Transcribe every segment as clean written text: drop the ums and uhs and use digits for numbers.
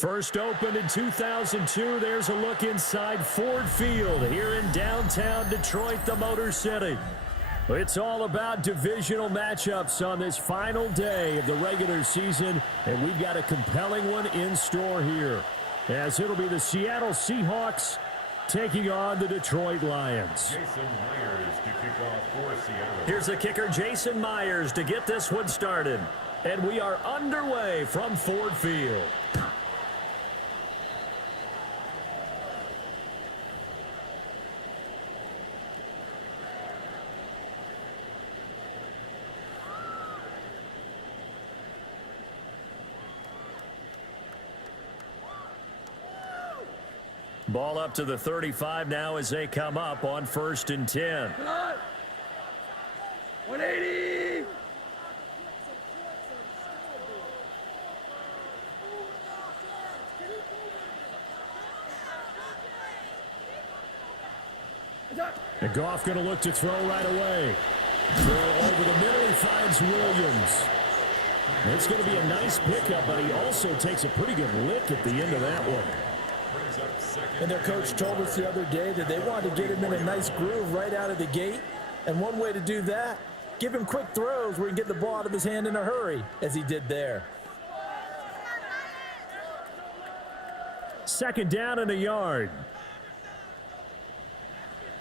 First opened in 2002, there's a look inside Ford Field here in downtown Detroit, the Motor City. It's all about divisional matchups on this final day of the regular season, and we've got a compelling one in store here, as it'll be the Seattle Seahawks taking on the Detroit Lions. Jason Myers to kick off for Seattle. Here's the kicker, Jason Myers, to get this one started. And we are underway from Ford Field. Ball up to the 35 now as they come up on 1st and 10. 180! And Goff going to look to throw right away. Throw over the middle, he finds Williams. It's going to be a nice pickup, but he also takes a pretty good lick at the end of that one. And their coach told us the other day that they wanted to get him in a nice groove right out of the gate. And one way to do that, give him quick throws where he can get the ball out of his hand in a hurry, as he did there. 2nd down and a yard.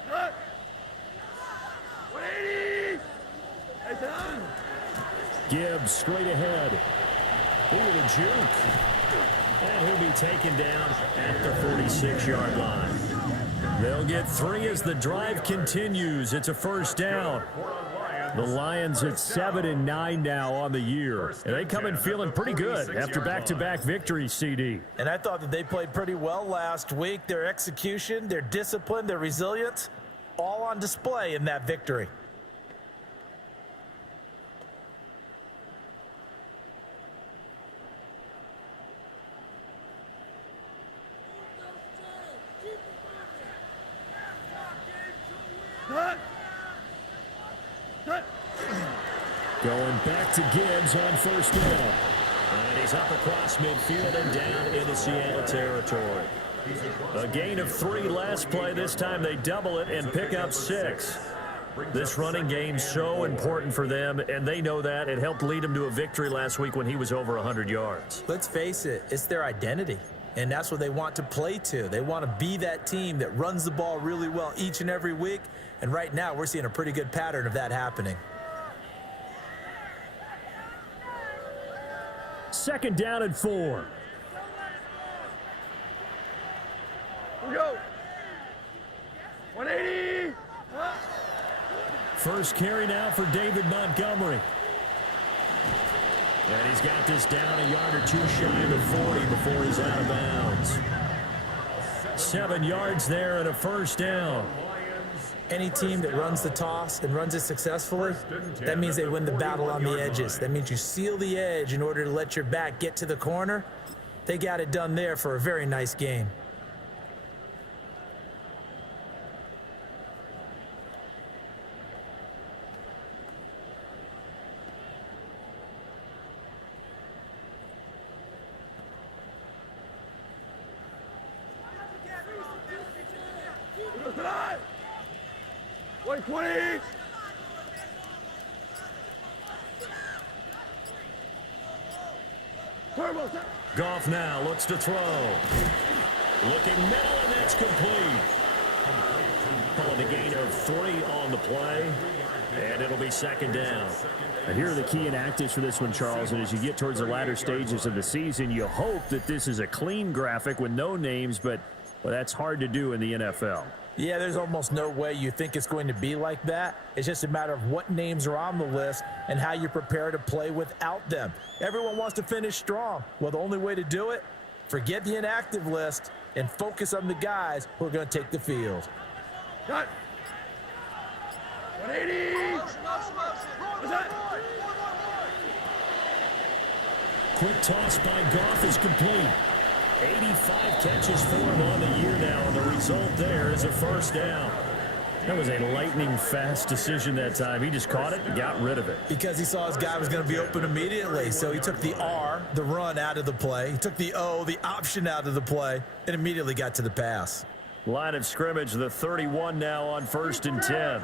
180! Gibbs straight ahead. Look at the juke. And he'll be taken down at the 46-yard line. They'll get 3 as the drive continues. It's a 1st down. The Lions at 7-9 now on the year. And they come in feeling pretty good after back-to-back victories, CD. And I thought that they played pretty well last week. Their execution, their discipline, their resilience, all on display in that victory. Going back to Gibbs on 1st down. And he's up across midfield and down into Seattle territory. A gain of 3 last play. This time they double it and pick up 6. This running game's so important for them, and they know that. It helped lead them to a victory last week when he was over 100 yards. Let's face it, it's their identity. And that's what they want to play to. They want to be that team that runs the ball really well each and every week. And right now, we're seeing a pretty good pattern of that happening. 2nd down and 4. Here we go. 180. First carry now for David Montgomery. And he's got this down a yard or 2 shy of the 40 before he's out of bounds. 7 yards there and a 1st down. Any team that runs the toss and runs it successfully, that means they win the battle on the edges. That means you seal the edge in order to let your back get to the corner. They got it done there for a very nice game. Goff now looks to throw. Looking middle, and that's complete. Calling a gain of 3 on the play, and it'll be 2nd down. And here are the key inactives for this one, Charles. And as you get towards the latter stages of the season, you hope that this is a clean graphic with no names, but well, that's hard to do in the NFL. Yeah, there's almost no way you think it's going to be like that. It's just a matter of what names are on the list and how you prepare to play without them. Everyone wants to finish strong. Well, the only way to do it, forget the inactive list and focus on the guys who are going to take the field. Cut. 180. What's that? Quick toss by Goff is complete. 85 catches for him on the year now, and the result there is a 1st down. That was a lightning-fast decision that time. He just caught it and got rid of it. Because he saw his guy was going to be open immediately. So he took the R, the run, out of the play. He took the O, the option, out of the play, and immediately got to the pass. Line of scrimmage, the 31 now on 1st and 10.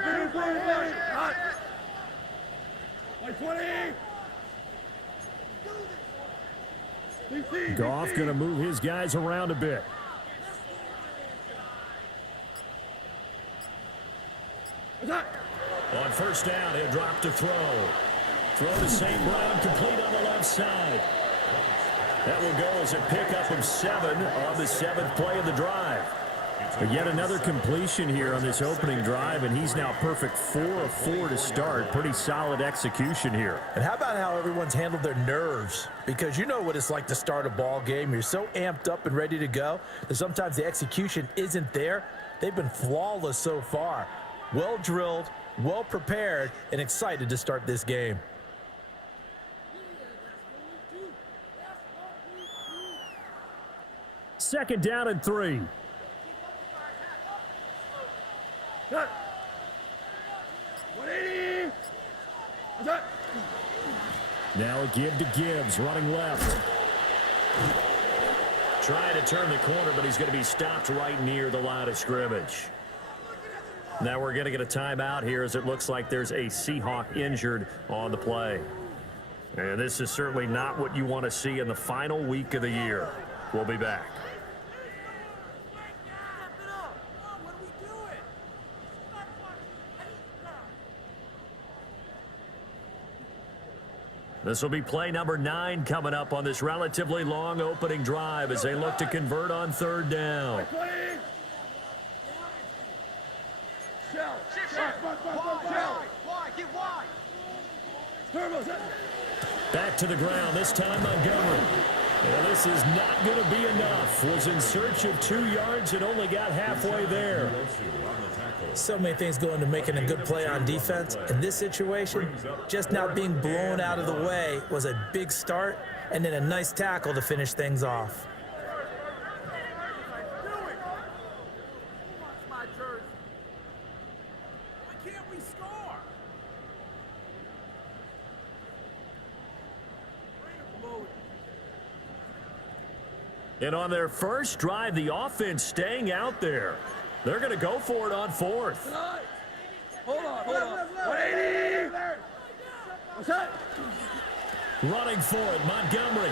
Goff going to move his guys around a bit. On 1st down, he'll drop to throw. Throw to St. Brown, complete on the left side. That will go as a pickup of 7 on the 7th play of the drive. But yet another completion here on this opening drive, and he's now perfect 4 of 4 to start. Pretty solid execution here. And how about how everyone's handled their nerves? Because you know what it's like to start a ball game. You're so amped up and ready to go that sometimes the execution isn't there. They've been flawless so far. Well drilled, well prepared, and excited to start this game. Second down and 3. Now a give to Gibbs, running left. Trying to turn the corner, but he's going to be stopped right near the line of scrimmage. Now we're going to get a timeout here as it looks like there's a Seahawk injured on the play. And this is certainly not what you want to see in the final week of the year. We'll be back. This will be play number 9 coming up on this relatively long opening drive as they look to convert on 3rd down. Back to the ground, this time Montgomery. And this is not going to be enough. Was in search of 2 yards and only got halfway there. So many things go into making a good play on defense. In this situation, just not being blown out of the way was a big start, and then a nice tackle to finish things off. And on their first drive, the offense staying out there. They're going to go for it on 4th. Hold on. 180. What's that? Running for it, Montgomery.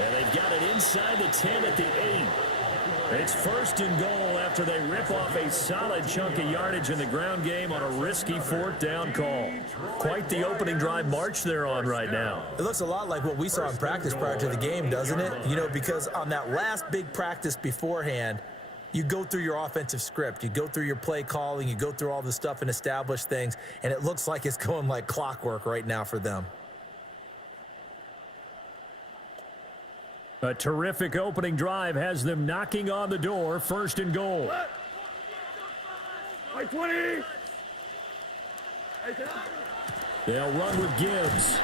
And they've got it inside the 10 at the 8. It's 1st and goal after they rip off a solid chunk of yardage in the ground game on a risky 4th down call. Quite the opening drive march they're on right now. It looks a lot like what we saw in practice prior to the game, doesn't it? You know, because on that last big practice beforehand, you go through your offensive script, you go through your play calling, you go through all the stuff and establish things, and it looks like it's going like clockwork right now for them. A terrific opening drive has them knocking on the door. 1st and goal. 20. They'll run with Gibbs.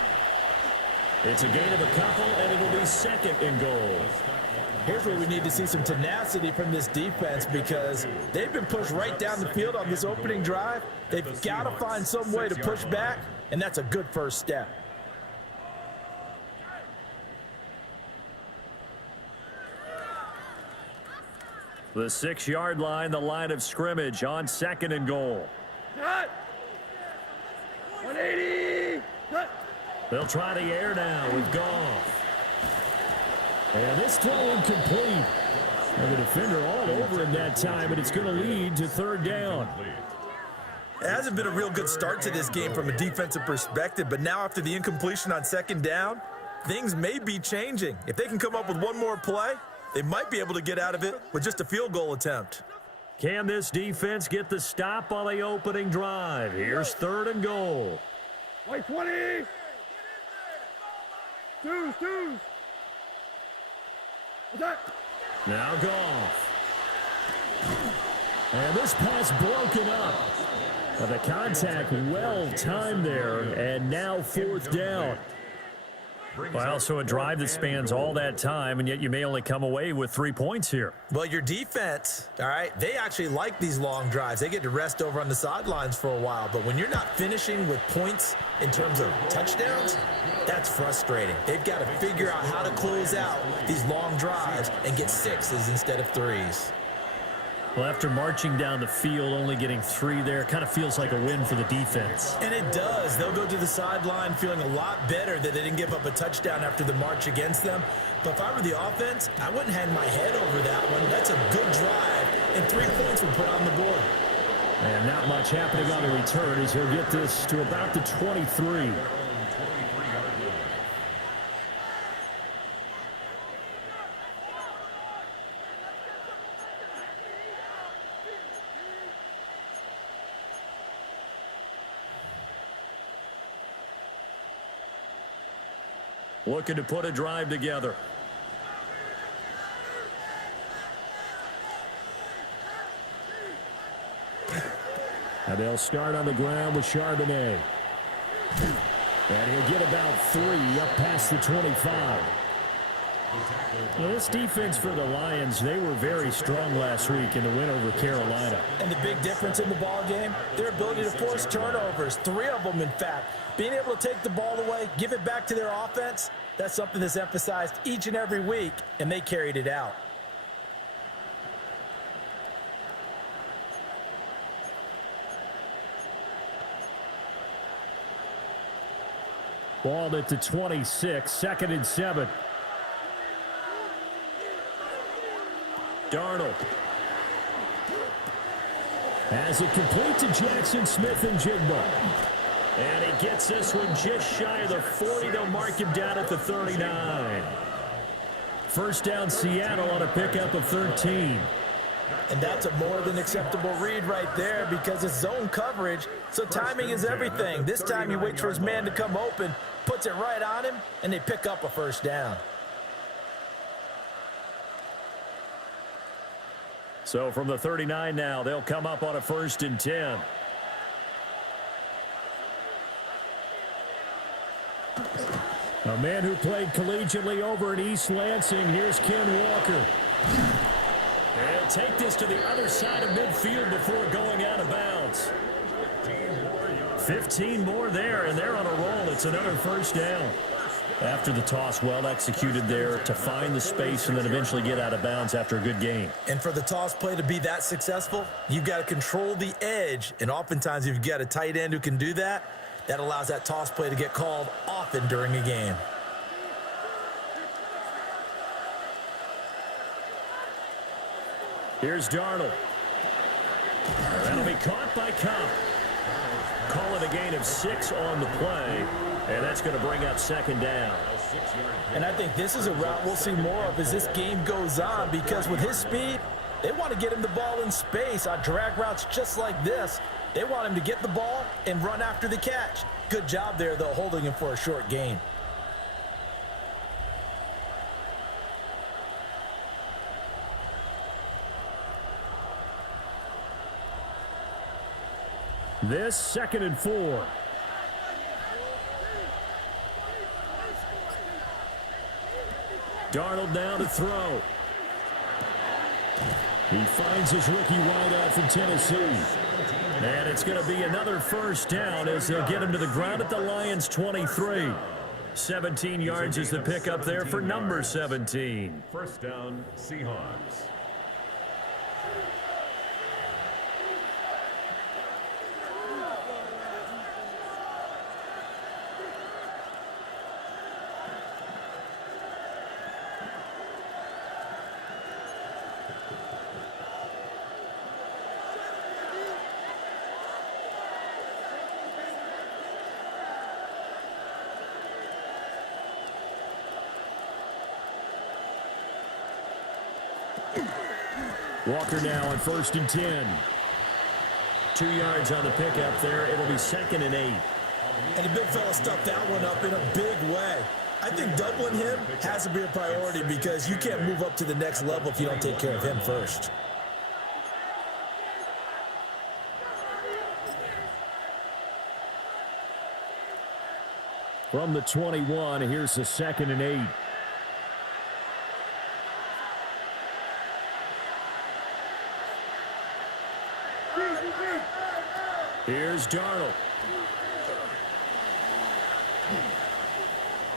It's a gain of a couple, and it will be 2nd and goal. Here's where we need to see some tenacity from this defense because they've been pushed right down the field on this opening drive. They've got to find some way to push back, and that's a good first step. The 6-yard line, the line of scrimmage on 2nd and goal. 180. They'll try the air now with Goff. And this throw incomplete. And the defender all over him that time, and it's going to lead to 3rd down. It hasn't been a real good start to this game from a defensive perspective, but now after the incompletion on 2nd down, things may be changing. If they can come up with one more play, they might be able to get out of it with just a field goal attempt. Can this defense get the stop on the opening drive? Here's 3rd and goal. 20. Twos. What's that? Now Goff. And this pass broken up. The contact well timed there, and now 4th down. Well, so a drive that spans all that time, and yet you may only come away with 3 points here. Well, your defense, all right, they actually like these long drives. They get to rest over on the sidelines for a while. But when you're not finishing with points in terms of touchdowns, that's frustrating. They've got to figure out how to close out these long drives and get 6s instead of 3s. Well, after marching down the field, only getting 3 there, kind of feels like a win for the defense. And it does. They'll go to the sideline feeling a lot better that they didn't give up a touchdown after the march against them. But if I were the offense, I wouldn't hang my head over that one. That's a good drive, and 3 points were put on the board. And not much happening on the return as he'll get this to about the 23. Looking to put a drive together. And they'll start on the ground with Charbonnet. And he'll get about 3 up past the 25. Well, this defense for the Lions, they were very strong last week in the win over Carolina. And the big difference in the ball game, their ability to force turnovers, 3 of them, in fact. Being able to take the ball away, give it back to their offense, that's something that's emphasized each and every week, and they carried it out. Ball at the 26, 2nd and 7. Darnold has it complete to Jackson Smith and Jigba. And he gets this one just shy of the 40. They'll mark him down at the 39. First down Seattle on a pickup of 13. And that's a more than acceptable read right there because it's zone coverage, so timing is everything. This time he waits for his man to come open, puts it right on him, and they pick up a first down. So from the 39 now, they'll come up on a 1st and 10. A man who played collegiately over at East Lansing. Here's Ken Walker. They'll take this to the other side of midfield before going out of bounds. 15 more there, and they're on a roll. It's another first down. After the toss, well executed there to find the space and then eventually get out of bounds after a good game. And for the toss play to be that successful, you've got to control the edge. And oftentimes, if you've got a tight end who can do that, that allows that toss play to get called often during a game. Here's Darnold. That'll be caught by Cobb. Call it a gain of 6 on the play, and that's going to bring up 2nd down. And I think this is a route we'll see more of as this game goes on because with his speed, they want to get him the ball in space on drag routes just like this. They want him to get the ball and run after the catch. Good job there, though, holding him for a short gain. This 2nd and 4. Darnold now to throw. He finds his rookie wideout from Tennessee. And it's going to be another first down as they'll get him to the ground at the Lions' 23. 17 yards is the pickup there for number 17. First down, Seahawks. Walker now on 1st and 10. 2 yards on the pickup there. It'll be 2nd and 8. And the big fella stuffed that one up in a big way. I think doubling him has to be a priority because you can't move up to the next level if you don't take care of him first. From the 21, here's the 2nd and 8. Here's Darnold.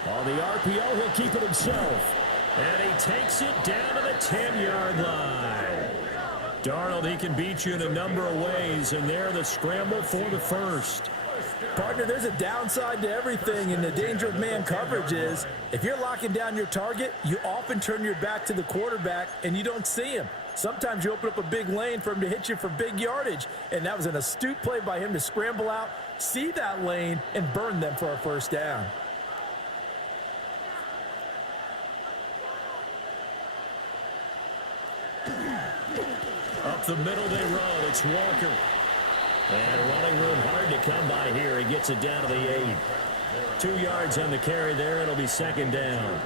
On the RPO, he'll keep it himself. And he takes it down to the 10-yard line. Darnold, he can beat you in a number of ways, and there the scramble for the first. Partner, there's a downside to everything, and the danger of man coverage is if you're locking down your target, you often turn your back to the quarterback and you don't see him. Sometimes you open up a big lane for him to hit you for big yardage, and that was an astute play by him to scramble out, see that lane, and burn them for a first down. Up the middle they roll. It's Walker. And running room hard to come by here. He gets it down to the 8. 2 yards on the carry there. It'll be 2nd down.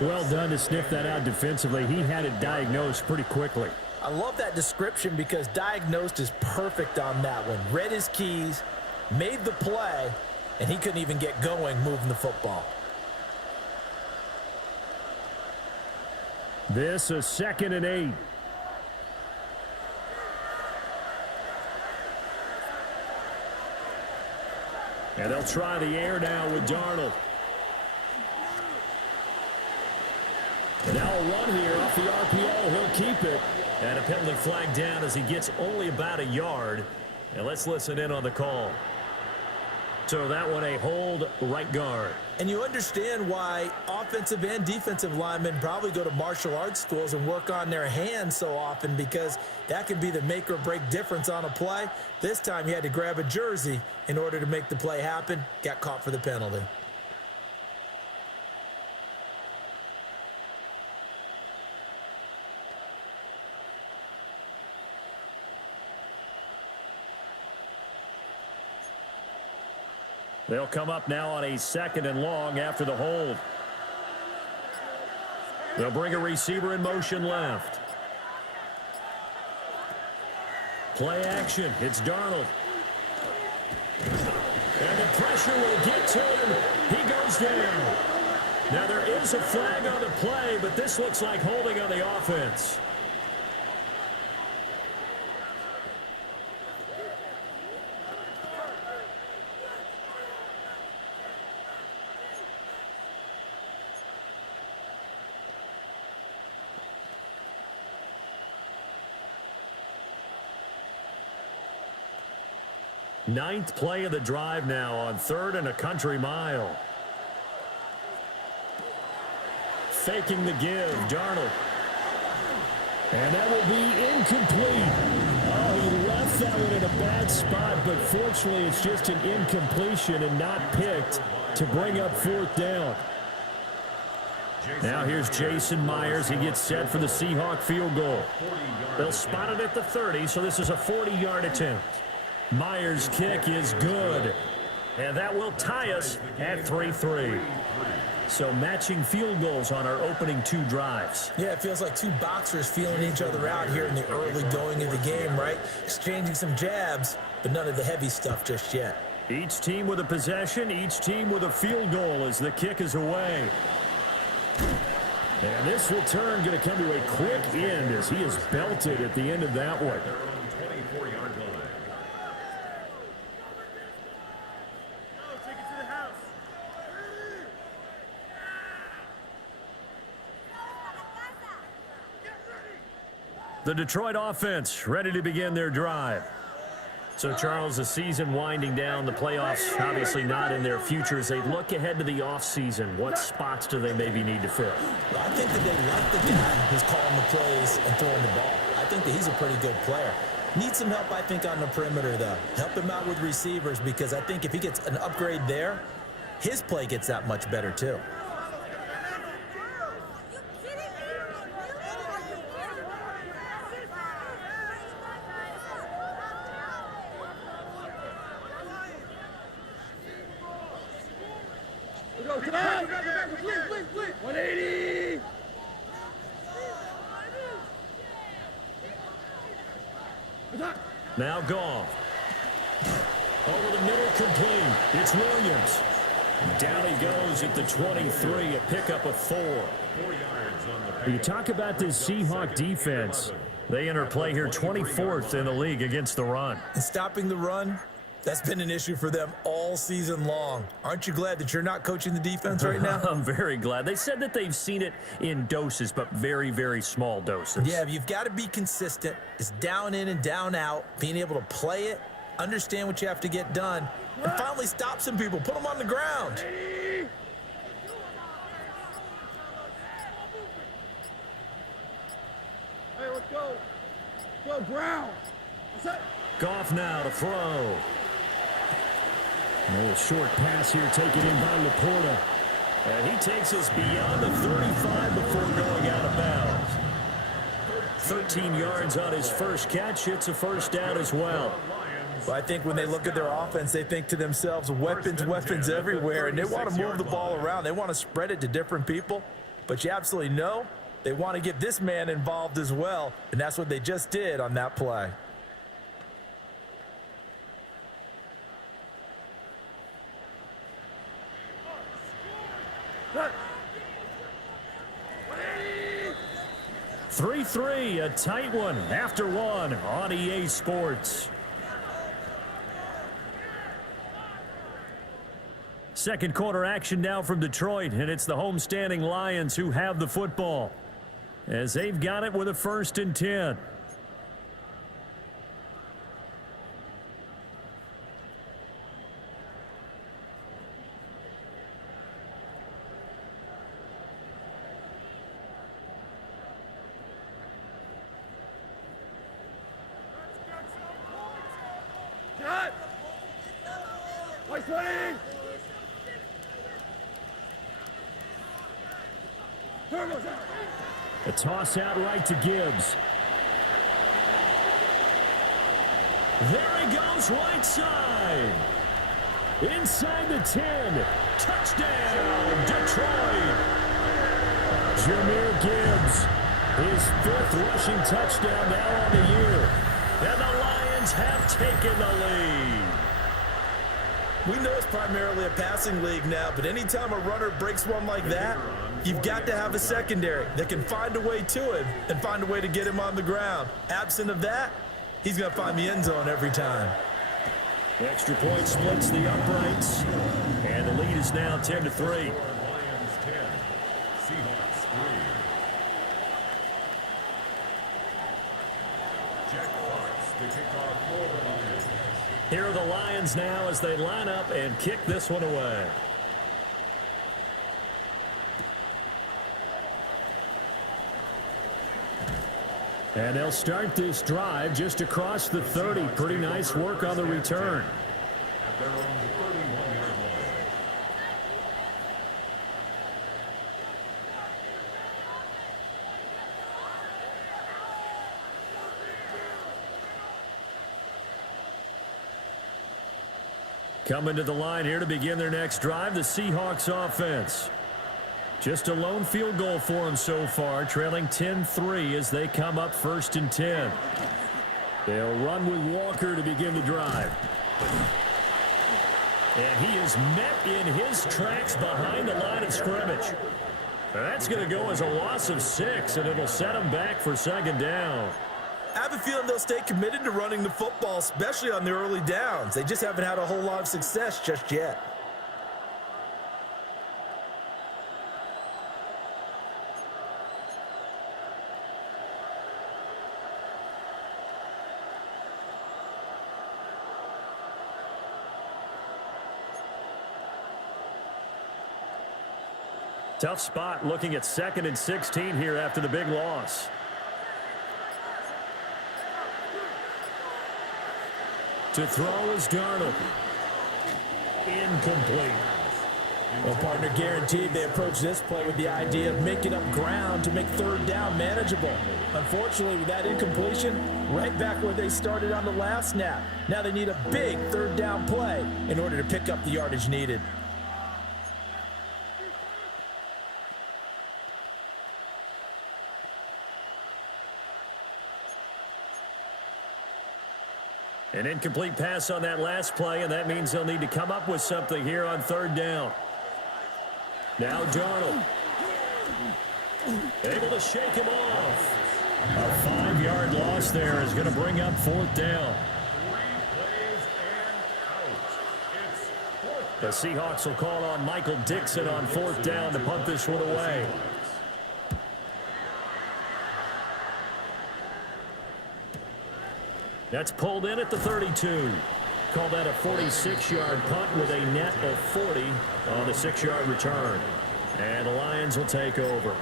Well done to sniff that out defensively. He had it diagnosed pretty quickly. I love that description because diagnosed is perfect on that one. Read his keys, made the play, and he couldn't even get going moving the football. This is 2nd and 8. And they'll try the air now with Darnold. Now a run here off the RPO. He'll keep it. And a penalty flag down as he gets only about a yard. And let's listen in on the call. So that one a hold, right guard. And you understand why offensive and defensive linemen probably go to martial arts schools and work on their hands so often, because that can be the make or break difference on a play. This time he had to grab a jersey in order to make the play happen. Got caught for the penalty. They'll come up now on a 2nd and long after the hold. They'll bring a receiver in motion left. Play action. It's Darnold. And the pressure will get to him. He goes down. Now there is a flag on the play, but this looks like holding on the offense. Ninth play of the drive now on 3rd and a country mile. Faking the give, Darnold. And that will be incomplete. Oh, he left that one in a bad spot, but fortunately it's just an incompletion and not picked to bring up 4th down. Now here's Jason Myers. He gets set for the Seahawk field goal. They'll spot it at the 30, so this is a 40-yard attempt. Myers' kick is good, and that will tie us at 3-3. So matching field goals on our opening 2 drives. Yeah, it feels like 2 boxers feeling each other out here in the early going of the game, right? Exchanging some jabs, but none of the heavy stuff just yet. Each team with a possession, each team with a field goal as the kick is away. And this return going to come to a quick end as he is belted at the end of that one. The Detroit offense ready to begin their drive. So, Charles, the season winding down, the playoffs obviously not in their future. As they look ahead to the offseason, what spots do they maybe need to fill? Well, I think that they like the guy who's calling the plays and throwing the ball. I think that he's a pretty good player. Needs some help, I think, on the perimeter, though. Help him out with receivers, because I think if he gets an upgrade there, his play gets that much better, too. Come on! 180! Now Goff. Over the middle, complete. It's Williams. Down he goes at the 23, a pickup of 4. 4 yards on the pickup. You talk about this Seahawk defense. They enter play here 24th in the league against the run. And stopping the run, that's been an issue for them all season long. Aren't you glad that you're not coaching the defense right now? I'm very glad. They said that they've seen it in doses, but very, very small doses. Yeah, you've got to be consistent. It's down in and down out, being able to play it, understand what you have to get done, and finally stop some people, put them on the ground. Hey, let's go. Let's go, Brown. What's that? Goff now to throw. A little short pass here taken in by Laporta. And he takes us beyond the 35 before going out of bounds. 13 yards on his first catch. It's a first down as well. Well, I think when they look at their offense, they think to themselves, weapons everywhere, and they want to move the ball around. They want to spread it to different people. But you absolutely know they want to get this man involved as well, and that's what they just did on that play. Cut. 3-3, a tight one after one on EA Sports. Second quarter action now from Detroit, and it's the homestanding Lions who have the football as they've got it with a 1st and 10. Cut. White 20. Turbo's out. A toss out right to Gibbs. There he goes right side. Inside the 10. Touchdown, Detroit. Jahmyr Gibbs, his 5th rushing touchdown now on the year. And the Lions have taken the lead. We know it's primarily a passing league now, but anytime a runner breaks one like that, you've got to have a secondary that can find a way to him and find a way to get him on the ground. Absent of that, he's going to find the end zone every time. Extra point splits the uprights, and the lead is now 10-3. Lions 10, Seahawks 3. Jack Fox to kick off for the Lions. Here are the Lions now as they line up and kick this one away. And they'll start this drive just across the 30. Pretty nice work on the return. At their own 31-yard line. Coming to the line here to begin their next drive, the Seahawks offense. Just a lone field goal for them so far, trailing 10-3 as they come up 1st and 10. They'll run with Walker to begin the drive. And he is met in his tracks behind the line of scrimmage. That's going to go as a loss of 6, and it'll set him back for 2nd down. I have a feeling they'll stay committed to running the football, especially on the early downs. They just haven't had a whole lot of success just yet. Tough spot looking at 2nd and 16 here after the big loss. To throw is Darnold. Incomplete. Well, partner, guaranteed they approach this play with the idea of making up ground to make 3rd down manageable. Unfortunately, with that incompletion, right back where they started on the last snap. Now they need a big 3rd down play in order to pick up the yardage needed. An incomplete pass on that last play, and that means they'll need to come up with something here on 3rd down. Now Darnold. Able to shake him off. A 5-yard loss there is going to bring up 4th down. 3 plays and out. It's 4th. The Seahawks will call on Michael Dixon on 4th down to punt this one away. That's pulled in at the 32. Call that a 46-yard punt with a net of 40 on the 6-yard return. And the Lions will take over.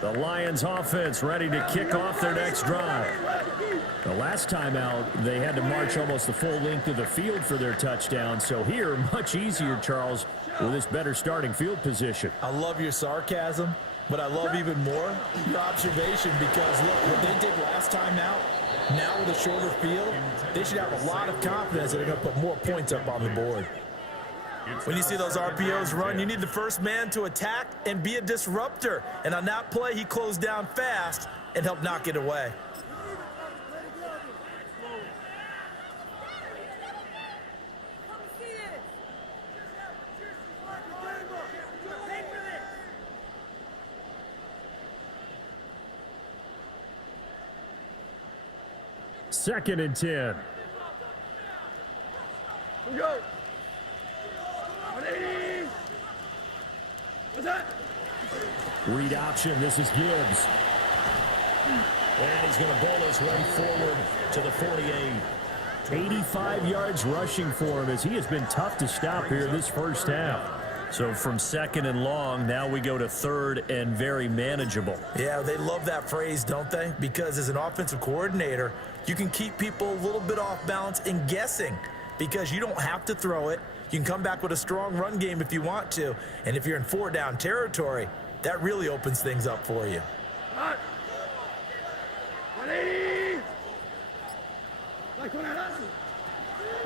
The Lions offense ready to kick off their next drive. The last time out, they had to march almost the full length of the field for their touchdown. So here, much easier, Charles, with this better starting field position. I love your sarcasm, but I love even more your observation because, look, what they did last time out, now with a shorter field, they should have a lot of confidence that they're going to put more points up on the board. When you see those RPOs run, you need the first man to attack and be a disruptor. And on that play, he closed down fast and helped knock it away. Second and 10. Here we go. 180. What's that? Read option. This is Gibbs. And he's going to bowl his way forward to the 48. 85 yards rushing for him as he has been tough to stop here this first half. So from 2nd and long, now we go to 3rd and very manageable. Yeah, they love that phrase, don't they? Because as an offensive coordinator, you can keep people a little bit off balance and guessing because you don't have to throw it. You can come back with a strong run game if you want to. And if you're in 4-down territory, that really opens things up for you. 180. Like when I asked you.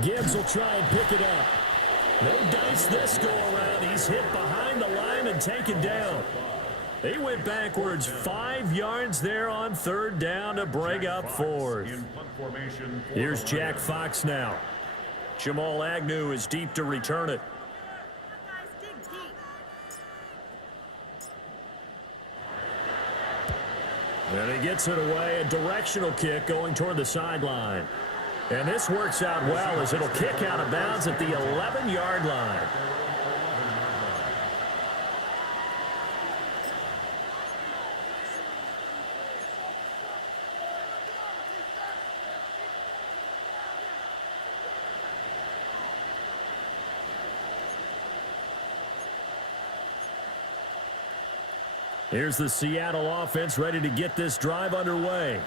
Gibbs will try and pick it up. No dice this go around. He's hit behind the line and taken down. He went backwards 5 yards there on 3rd down to bring up 4th. Here's Jack Fox now. Jamal Agnew is deep to return it. And he gets it away. A directional kick going toward the sideline. And this works out well as it'll kick out of bounds at the 11-yard line. Here's the Seattle offense ready to get this drive underway.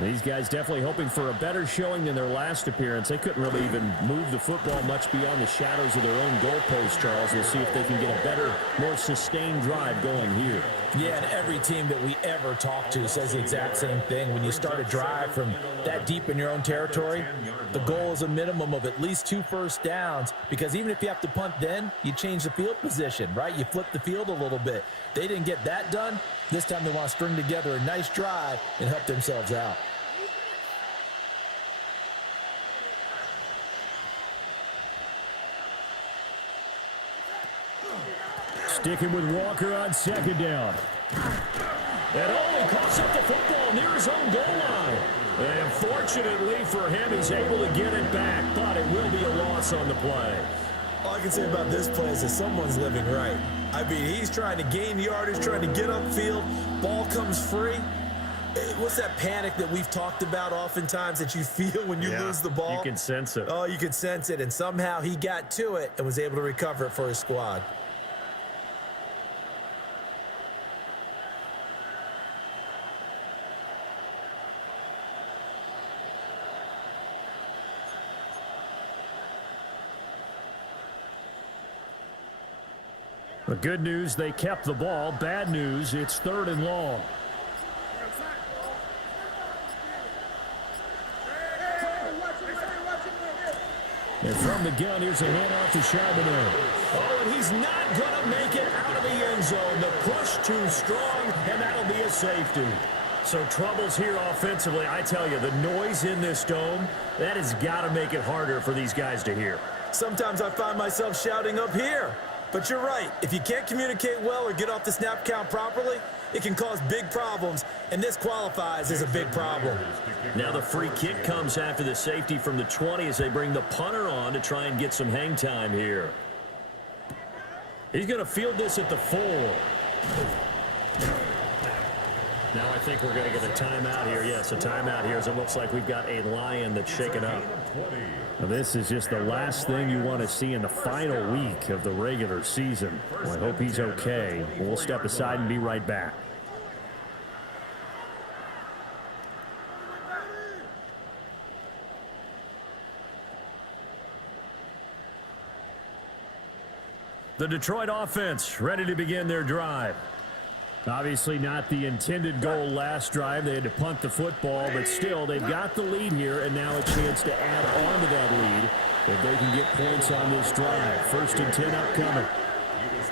These guys definitely hoping for a better showing than their last appearance. They couldn't really even move the football much beyond the shadows of their own goalpost, Charles. We'll see if they can get a better, more sustained drive going here. Yeah, and every team that we ever talk to says the exact same thing. When you start a drive from that deep in your own territory, the goal is a minimum of at least 2 first downs because even if you have to punt then, you change the field position, right? You flip the field a little bit. They didn't get that done. This time they want to string together a nice drive and help themselves out. Sticking with Walker on 2nd down. And he cuts up the football near his own goal line. And fortunately for him, he's able to get it back, but it will be a loss on the play. All I can say about this play is that someone's living right. I mean, he's trying to gain yardage, trying to get upfield. Ball comes free. What's that panic that we've talked about oftentimes that you feel when you lose the ball? You can sense it. Oh, you can sense it. And somehow he got to it and was able to recover it for his squad. The good news, they kept the ball. Bad news, it's 3rd and long. And from the gun, here's a handoff to Charbonnet. Oh, and he's not going to make it out of the end zone. The push too strong, and that'll be a safety. So troubles here offensively. I tell you, the noise in this dome, that has got to make it harder for these guys to hear. Sometimes I find myself shouting up here. But you're right. If you can't communicate well or get off the snap count properly, it can cause big problems, and this qualifies as a big problem. Now the free kick comes after the safety from the 20 as they bring the punter on to try and get some hang time here. He's going to field this at the 4. Now I think we're going to get a timeout here. Yes, a timeout here as it looks like we've got a Lion that's shaken up. Now this is just the last thing you want to see in the final week of the regular season. Well, I hope he's okay. We'll step aside and be right back. The Detroit offense ready to begin their drive. Obviously not the intended goal last drive. They had to punt the football, but still they've got the lead here and now a chance to add on to that lead if they can get points on this drive. 1st and 10 upcoming.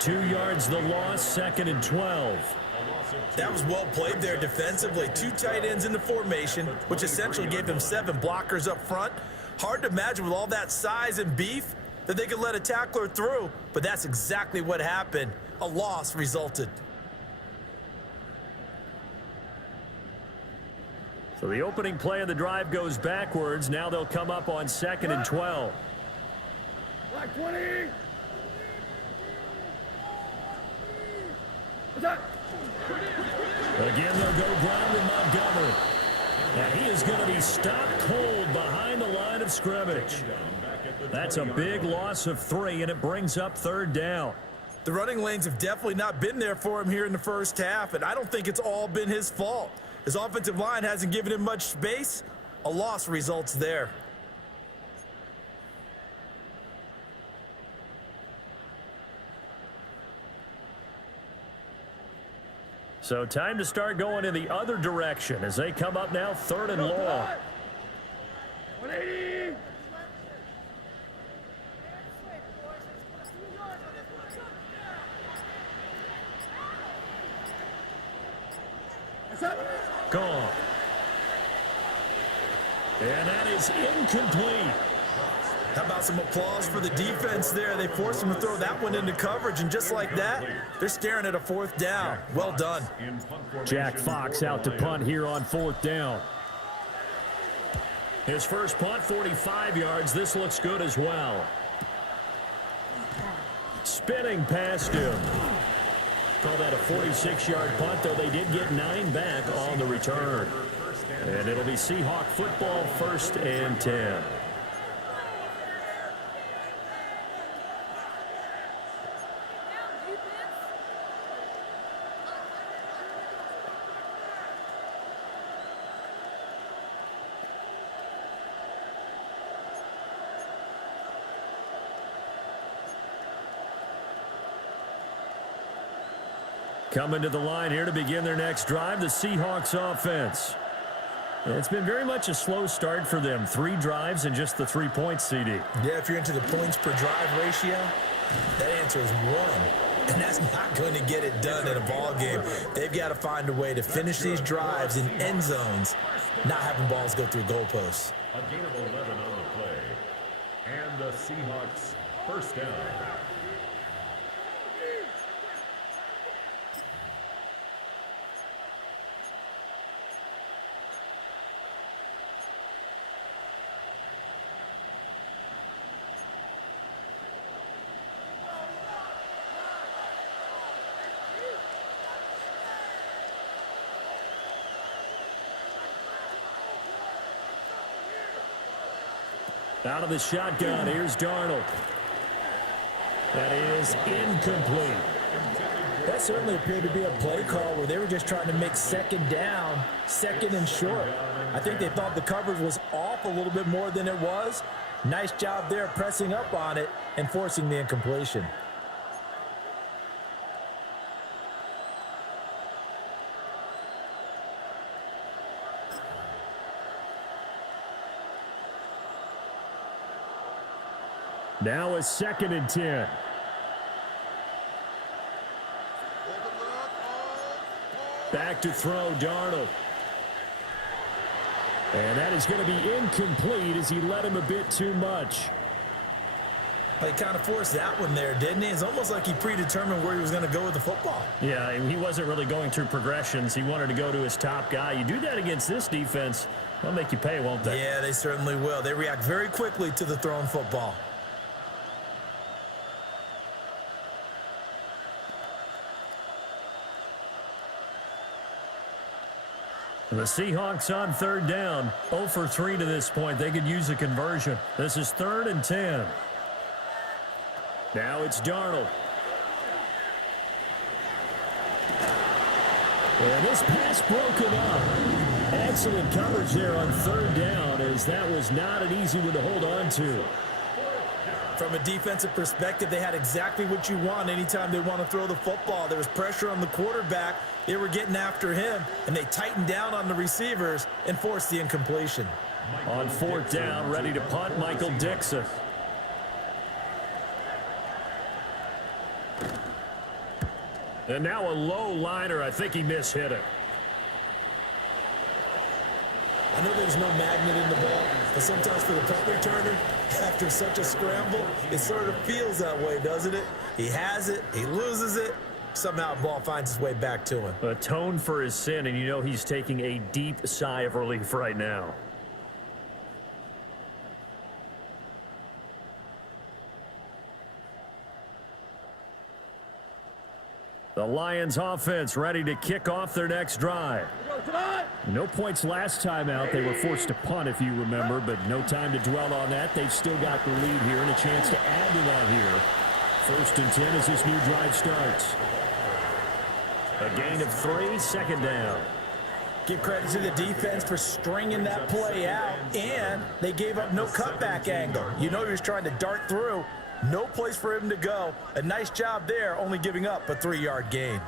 2 yards the loss, 2nd and 12. That was well played there defensively. 2 tight ends in the formation, which essentially gave them 7 blockers up front. Hard to imagine with all that size and beef that they could let a tackler through, but that's exactly what happened. A loss resulted. So the opening play of the drive goes backwards. Now they'll come up on 2nd and 12. Black 20. Attack. Again, they'll go ground with Montgomery. And he is going to be stopped cold behind the line of scrimmage. That's a big loss of 3, and it brings up 3rd down. The running lanes have definitely not been there for him here in the first half, and I don't think it's all been his fault. His offensive line hasn't given him much space. A loss results there. So time to start going in the other direction as they come up now 3rd and long. 180. Gone. And that is incomplete. How about some applause for the defense there? They forced him to throw that one into coverage, and just like that, they're staring at a 4th down. Well done. Jack Fox out to punt here on 4th down. His first punt, 45 yards. This looks good as well. Spinning past him. Call that a 46-yard punt, though they did get 9 back on the return. And it'll be Seahawk football, 1st and 10. Coming to the line here to begin their next drive, the Seahawks offense. It's been very much a slow start for them. 3 drives and just the 3 points, CD. Yeah, if you're into the points per drive ratio, that answer is 1. And that's not going to get it done in a ball game. They've got to find a way to finish these drives in end zones, not having balls go through goalposts. A gain of 11 on the play. And the Seahawks 1st down. Out of the shotgun, here's Darnold. That is incomplete. That certainly appeared to be a play call where they were just trying to make 2nd down, 2nd and short. I think they thought the coverage was off a little bit more than it was. Nice job there pressing up on it and forcing the incompletion. Now a 2nd and 10. Back to throw, Darnold. And that is going to be incomplete as he led him a bit too much. He kind of forced that one there, didn't he? It's almost like he predetermined where he was going to go with the football. Yeah, he wasn't really going through progressions. He wanted to go to his top guy. You do that against this defense, they'll make you pay, won't they? Yeah, they certainly will. They react very quickly to the thrown football. The Seahawks on 3rd down. 0 for 3 to this point. They could use a conversion. This is 3rd and 10. Now it's Darnold. And this pass broken up. Excellent coverage there on 3rd down, as that was not an easy one to hold on to. From a defensive perspective, they had exactly what you want anytime they want to throw the football. There was pressure on the quarterback. They were getting after him, and they tightened down on the receivers and forced the incompletion. On 4th down, ready to punt, Michael Dixon. And now a low liner. I think he mishit it. I know there's no magnet in the ball, but sometimes for the punt returner, after such a scramble, it sort of feels that way, doesn't it? He has it, he loses it, somehow the ball finds its way back to him. Atone for his sin, and you know he's taking a deep sigh of relief right now. The Lions offense ready to kick off their next drive. No points last time out. They were forced to punt, if you remember, but no time to dwell on that. They've still got the lead here and a chance to add to that here. 1st and 10 as this new drive starts. A gain of 3, 2nd down. Give credit to the defense for stringing that play out, and they gave up no cutback angle. You know he was trying to dart through. No place for him to go. A nice job there, only giving up a 3-yard gain.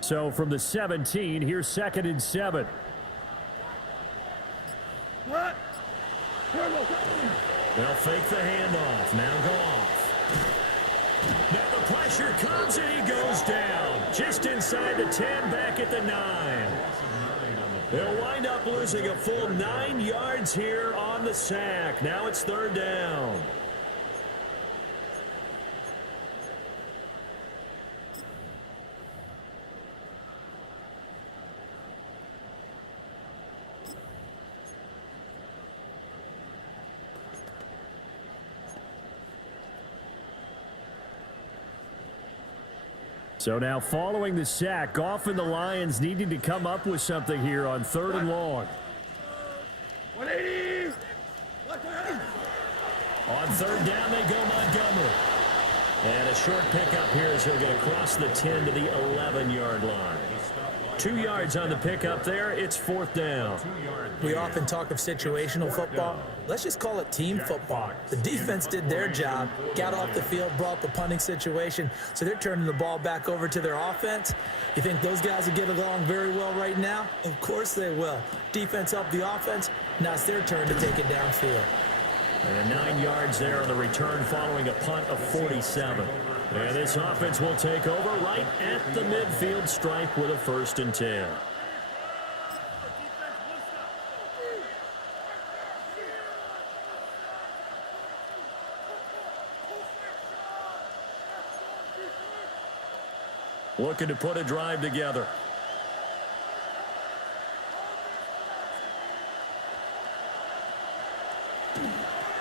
So from the 17, here's 2nd and 7. What? They'll fake the handoff. Now go off. Now the pressure comes and he goes down. Just inside the 10, back at the 9. They'll wind up losing a full 9 yards here on the sack. Now it's 3rd down. So now following the sack, Goff and the Lions needing to come up with something here on 3rd and long. 180. On 3rd down, they go Montgomery. And a short pickup here as he'll get across the 10 to the 11-yard line. 2 yards on the pickup there. It's 4th down. We often talk of situational football. Let's just call it team football. The defense did their job, got off the field, brought the punting situation, so they're turning the ball back over to their offense. You think those guys will get along very well right now? Of course they will. Defense helped the offense. Now it's their turn to take it downfield. And 9 yards there on the return following a punt of 47. And this offense will take over right at the midfield stripe with a 1st and 10. Looking to put a drive together.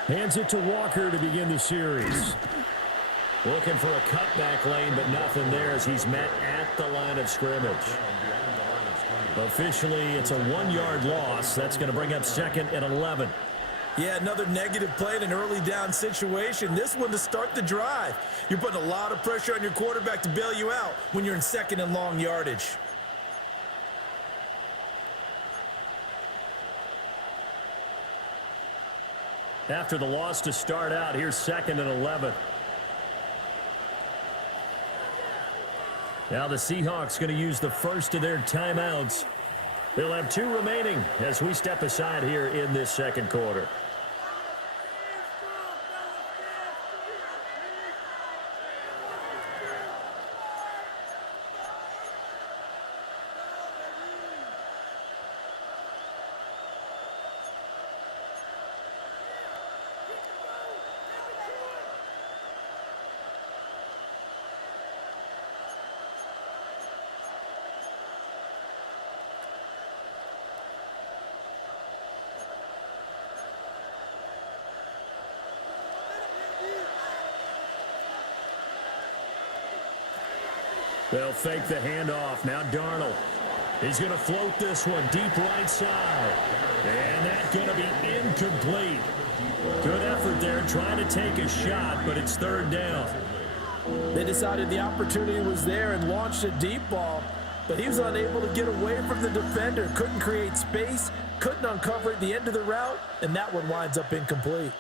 Hands it to Walker to begin the series. Looking for a cutback lane, but nothing there as he's met at the line of scrimmage. Officially, it's a 1-yard loss. That's going to bring up 2nd and 11. Yeah, another negative play in an early down situation. This one to start the drive. You're putting a lot of pressure on your quarterback to bail you out when you're in 2nd and long yardage. after the loss to start out. Here's 2nd and 11. Now the Seahawks going to use the first of their timeouts. They'll have 2 remaining as we step aside here in this second quarter. They'll fake the handoff. Now Darnold. He's going to float this one deep right side. And that's going to be incomplete. Good effort there trying to take a shot, but it's 3rd down. They decided the opportunity was there and launched a deep ball, but he was unable to get away from the defender. Couldn't create space, couldn't uncover at the end of the route, and that one winds up incomplete.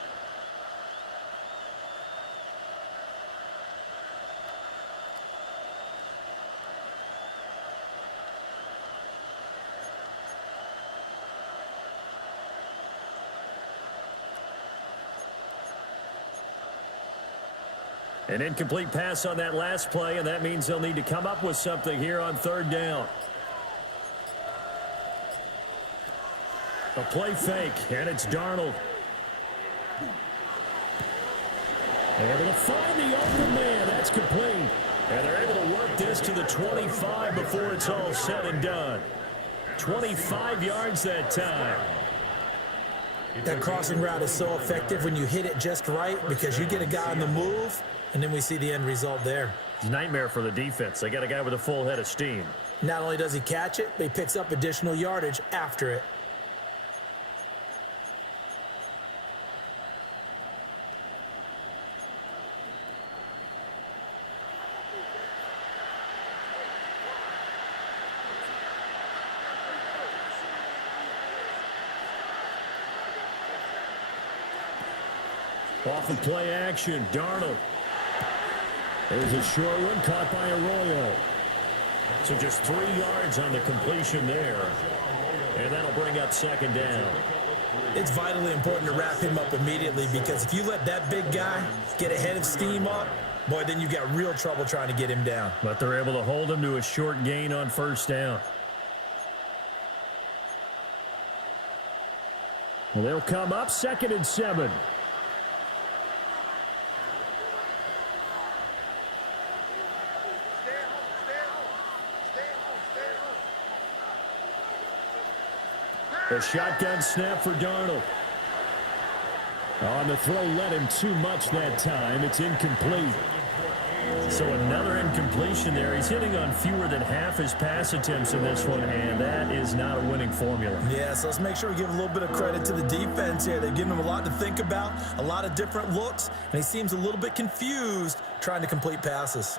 An incomplete pass on that last play, and that means they'll need to come up with something here on 3rd down. A play fake, and it's Darnold. Able to find the open man. That's complete. And they're able to work this to the 25 before it's all said and done. 25 yards that time. That crossing route is so effective when you hit it just right because you get a guy on the move, and then we see the end result there. It's a nightmare for the defense. They got a guy with a full head of steam. Not only does he catch it, but he picks up additional yardage after it. Off of play action, Darnold. There's a short one caught by Arroyo. So just 3 yards on the completion there. And that'll bring up 2nd down. It's vitally important to wrap him up immediately because if you let that big guy get ahead of steam up, boy, then you've got real trouble trying to get him down. But they're able to hold him to a short gain on 1st down. And they'll come up 2nd and 7. A shotgun snap for Darnold. On the throw, let him too much that time. It's incomplete. So another incompletion there. He's hitting on fewer than half his pass attempts in this one, and that is not a winning formula. Yeah, so let's make sure we give a little bit of credit to the defense here. They've given him a lot to think about, a lot of different looks, and he seems a little bit confused trying to complete passes.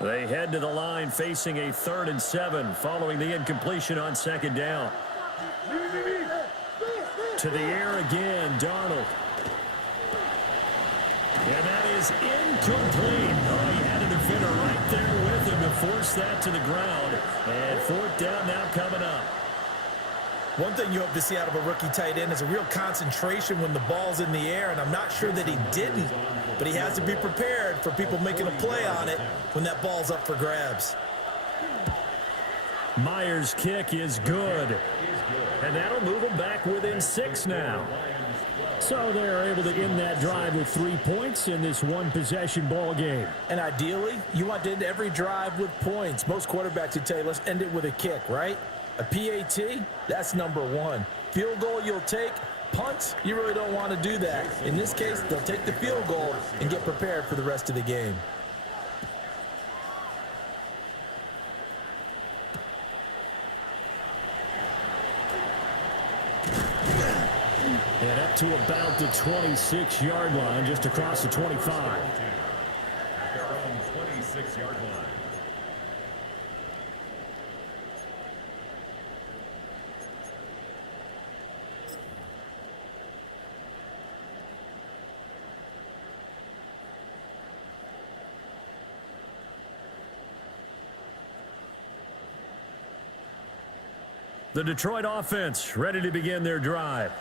They head to the line facing a 3rd and 7 following the incompletion on 2nd down. To the air again, Darnold. And that is incomplete. Oh, he had a defender right there with him to force that to the ground. And 4th down now coming up. One thing you hope to see out of a rookie tight end is a real concentration when the ball's in the air, and I'm not sure that he didn't, but he has to be prepared for people making a play on it when that ball's up for grabs. Myers' kick is good, and that'll move them back within 6 now. So they're able to end that drive with 3 points in this one-possession ball game. And ideally, you want to end every drive with points. Most quarterbacks would tell you, let's end it with a kick, right? A PAT, that's number 1. Field goal you'll take. Punts, you really don't want to do that. In this case, they'll take the field goal and get prepared for the rest of the game. And up to about the 26-yard line, just across the 25. At their own 26-yard line. The Detroit offense ready to begin their drive.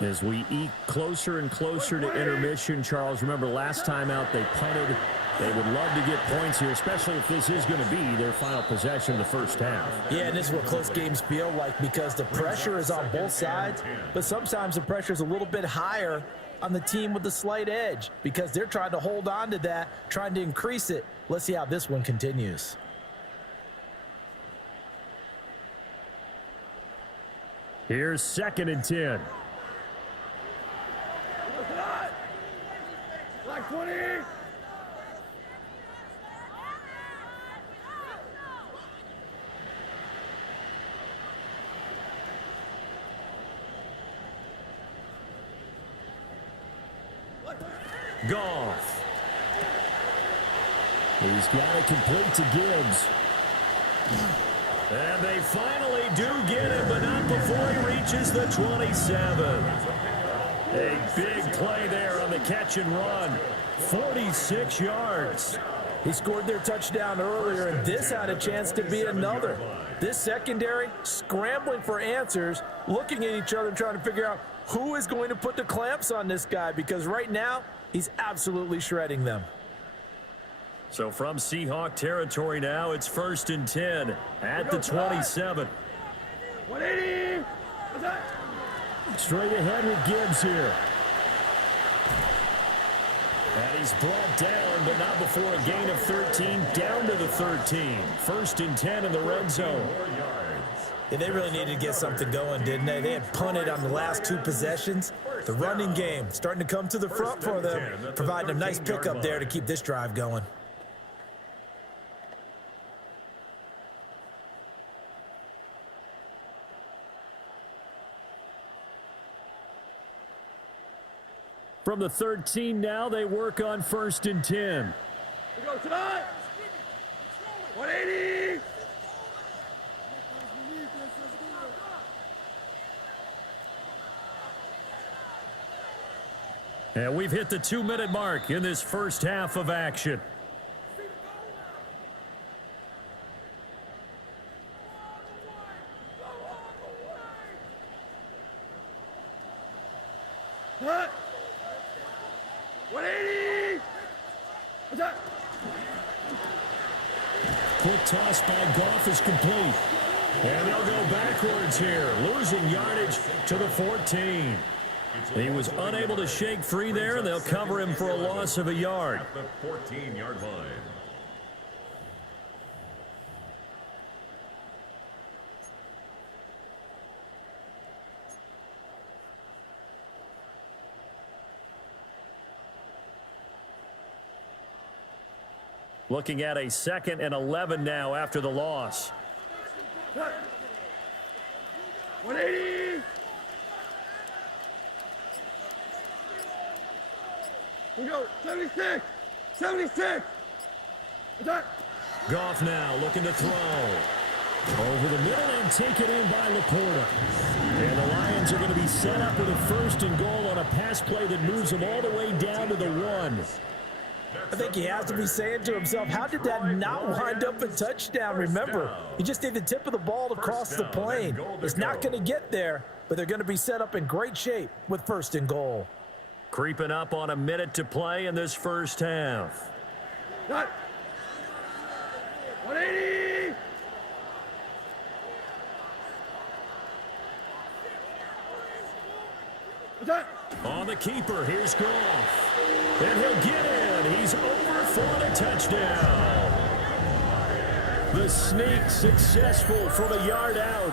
As we eke closer and closer to intermission, Charles, remember last time out they punted. They would love to get points here, especially if this is going to be their final possession of the first half. Yeah, and this is what close games feel like because the pressure is on both sides, but sometimes the pressure is a little bit higher on the team with the slight edge because they're trying to hold on to that, trying to increase it. Let's see how this one continues. Here's 2nd and 10. Like 20. Goff. He's got it complete to Gibbs. And they finally do get him, but not before he reaches the 27. A big play there on the catch and run. 46 yards. He scored their touchdown earlier, and this had a chance to be another. This secondary scrambling for answers, looking at each other, trying to figure out who is going to put the clamps on this guy, because right now he's absolutely shredding them. So from Seahawk territory now, it's 1st and 10 at the 27. 180. Straight ahead with Gibbs here. And he's brought down, but not before a gain of 13, down to the 13. 1st and 10 in the red zone. Yeah, they really needed to get something going, didn't they? They had punted on the last 2 possessions. The running game starting to come to the front for them, providing a nice pickup there to keep this drive going. From the 13 now, they work on 1st and 10. We go tonight. 180. And we've hit the 2-minute mark in this first half of action. Cut. 180. Attack. Quick toss by Goff is complete. And they'll go backwards here, losing yardage to the 14. He was unable to shake free there, and they'll cover him for a loss of a yard. At the 14-yard line. Looking at a 2nd and 11 now after the loss. 180. We go 76. 76. Attack. Goff now looking to throw. Over the middle and taken in by Laporta. And the Lions are going to be set up with a 1st and goal on a pass play that moves them all the way down to the 1. I think he has to be saying to himself, how did that not wind up a touchdown? Remember, he just did the tip of the ball to cross the plane. It's not going to get there, but they're going to be set up in great shape with 1st and goal. Creeping up on a minute to play in this first half. Cut. 180. Attack. On the keeper, here's Goff. And he'll get in. He's over for the touchdown. The sneak successful from a yard out.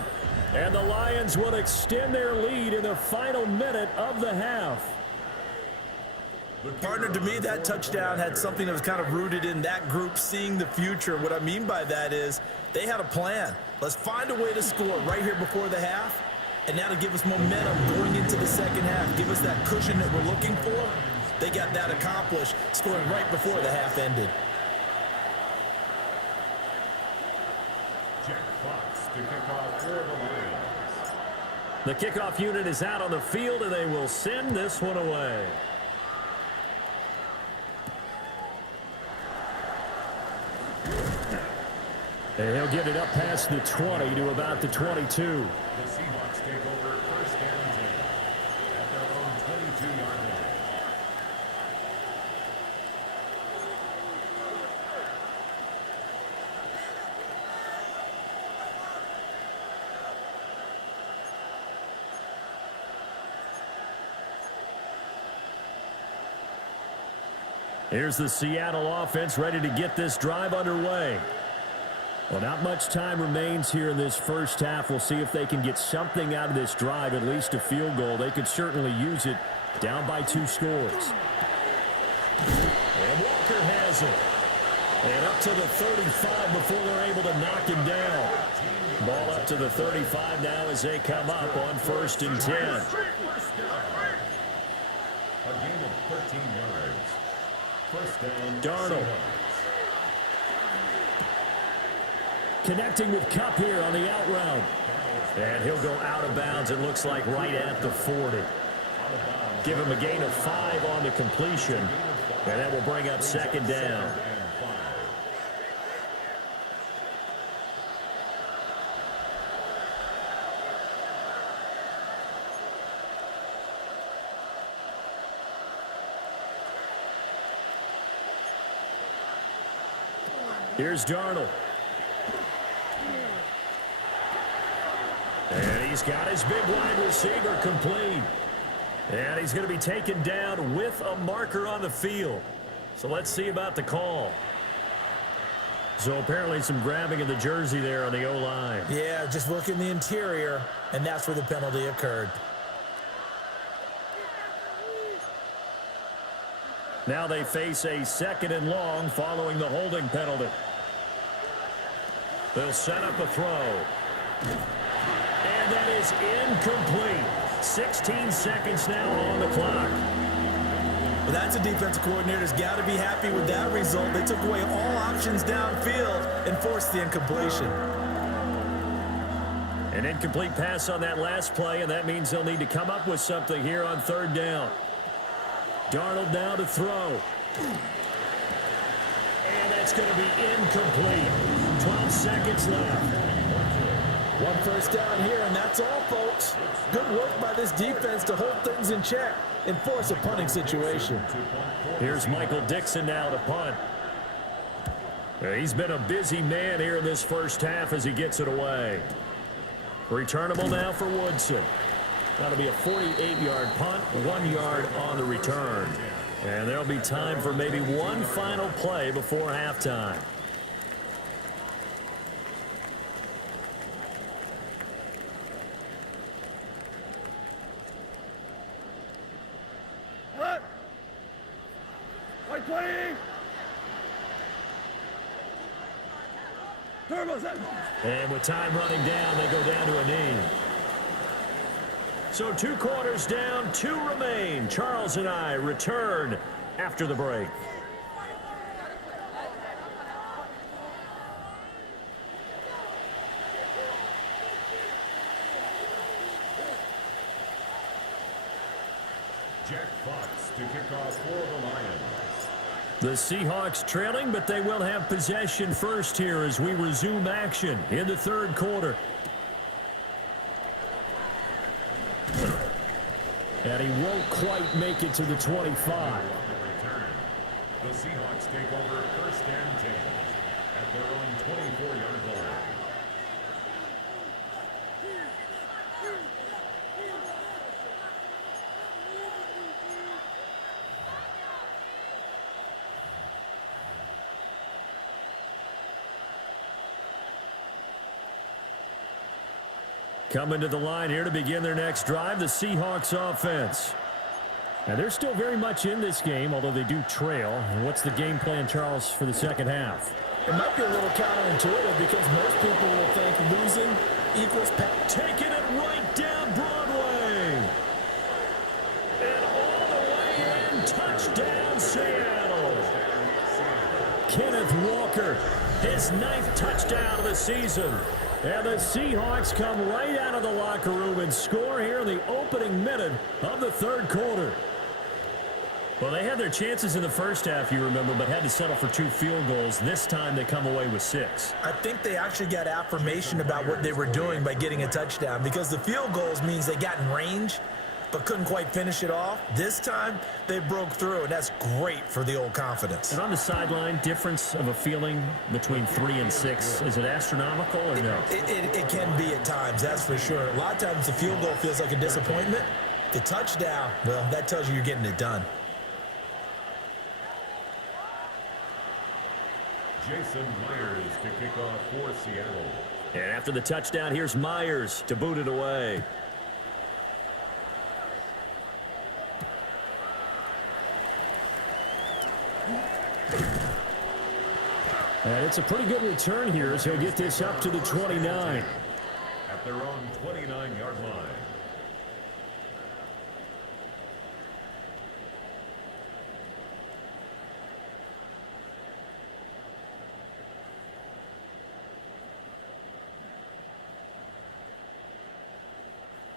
And the Lions will extend their lead in the final minute of the half. Partner, to me, that touchdown had something that was kind of rooted in that group seeing the future. What I mean by that is they had a plan. Let's find a way to score right here before the half. And now to give us momentum going into the second half, give us that cushion that we're looking for. They got that accomplished, scoring right before the half ended. Jack Fox to kick off for the Lions. The kickoff unit is out on the field, and they will send this one away. And he'll get it up past the 20 to about the 22. The Seahawks take over first and 10 at their own 22-yard line. Here's the Seattle offense ready to get this drive underway. Well, not much time remains here in this first half. We'll see if they can get something out of this drive, at least a field goal. They could certainly use it, down by 2 scores. And Walker has it. And up to the 35 before they're able to knock him down. Ball up to the 35 now as they come up on 1st and 10. A game of 13 yards. First down, Darnold. Seahawks. Connecting with Kupp here on the out route. And he'll go out of bounds, it looks like, right at the 40. Give him a gain of 5 on the completion. And that will bring up 2nd down. Here's Darnold. And he's got his big wide receiver complete. And he's going to be taken down with a marker on the field. So let's see about the call. So apparently some grabbing of the jersey there on the O-line. Yeah, just look in the interior, and that's where the penalty occurred. Now they face a 2nd and long following the holding penalty. They'll set up a throw. And that is incomplete. 16 seconds now on the clock. Well, that's a defensive coordinator's got to be happy with that result. They took away all options downfield and forced the incompletion. An incomplete pass on that last play, and that means they'll need to come up with something here on 3rd down. Darnold now to throw. And that's going to be incomplete. 12 seconds left. 1 first down here, and that's all, folks. Good work by this defense to hold things in check and force a punting situation. Here's Michael Dixon now to punt. He's been a busy man here in this first half as he gets it away. Returnable now for Woodson. That'll be a 48-yard punt, 1 yard on the return. And there'll be time for maybe one final play before halftime. What? Right 20. Turbo set. And with time running down, they go down to a knee. So 2 quarters down, 2 remain. Charles and I return after the break. Jack Fox to kick off for the Lions. The Seahawks trailing, but they will have possession first here as we resume action in the 3rd quarter. And he won't quite make it to the 25. The Seahawks take over first and 10 at their own 24-yard line. Coming to the line here to begin their next drive, the Seahawks offense. And they're still very much in this game, although they do trail. And what's the game plan, Charles, for the second half? It might be a little counterintuitive because most people will think losing equals Taking it right down, And touchdown, Seattle. Kenneth Walker, his 9th touchdown of the season. And the Seahawks come right out of the locker room and score here in the opening minute of the third quarter. Well, they had their chances in the first half, you remember, but had to settle for 2 field goals. This time they come away with 6. I think they actually got affirmation about what they were doing by getting a touchdown, because the field goals means they got in range but couldn't quite finish it off. This time they broke through, and that's great for the old confidence. And on the sideline, difference of a feeling between 3 and 6, is it astronomical or no? It can be at times, that's for sure. A lot of times the field goal feels like a disappointment. The touchdown, well, that tells you you're getting it done. Jason Myers to kick off for Seattle. And after the touchdown, here's Myers to boot it away. And it's a pretty good return here as he'll get this up to the 29. At their own 29-yard line.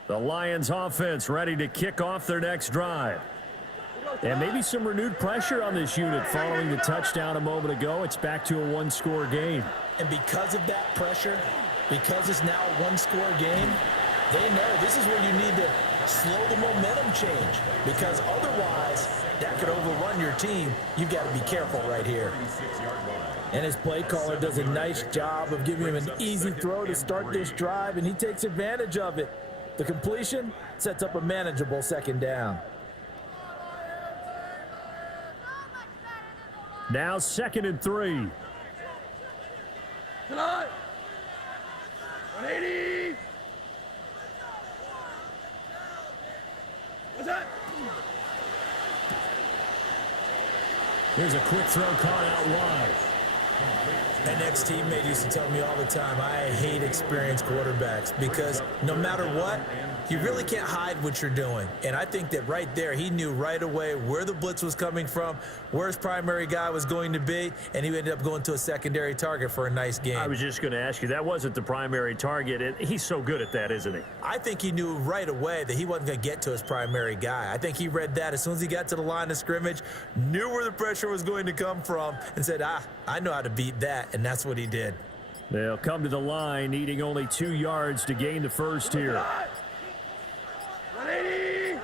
The Lions offense ready to kick off their next drive. And maybe some renewed pressure on this unit following the touchdown a moment ago. It's back to a 1-score game. And because of that pressure, because it's now a 1-score game, they know this is where you need to slow the momentum change, because otherwise that could overrun your team. You've got to be careful right here. And his play caller does a nice job of giving him an easy throw to start this drive, and he takes advantage of it. The completion sets up a manageable second down. Now 2nd and 3. Tonight. 180. What's that? Here's a quick throw caught out wide. An ex-teammate used to tell me all the time, I hate experienced quarterbacks, because no matter what, you really can't hide what you're doing. And I think that right there, he knew right away where the blitz was coming from, where his primary guy was going to be, and he ended up going to a secondary target for a nice game. I was just going to ask you, that wasn't the primary target. And he's so good at that, isn't he? I think he knew right away that he wasn't going to get to his primary guy. I think he read that as soon as he got to the line of scrimmage, knew where the pressure was going to come from, and said, I know how to beat that, and that's what he did. They'll come to the line, needing only 2 yards to gain the first here. 180.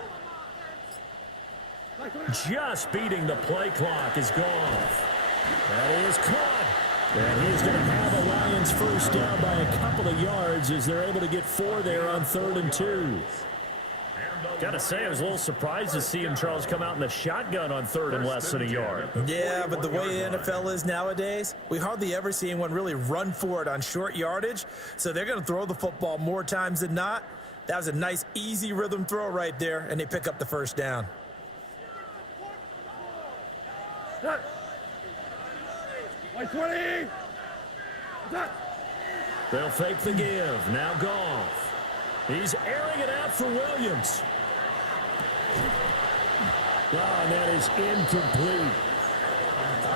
Just beating the play clock is Goff. That is caught. And he's going to have a Lions first down by a couple of yards as they're able to get 4 there on 3rd and 2. Got to say, I was a little surprised to see him, Charles, come out in the shotgun on 3rd and less than a yard. Yeah, but the way the NFL is nowadays, we hardly ever see anyone really run for it on short yardage. So they're going to throw the football more times than not. That was a nice, easy rhythm throw right there, and they pick up the first down. What? 120. What's that? They'll fake the give. Now Goff. He's airing it out for Williams. And that is incomplete.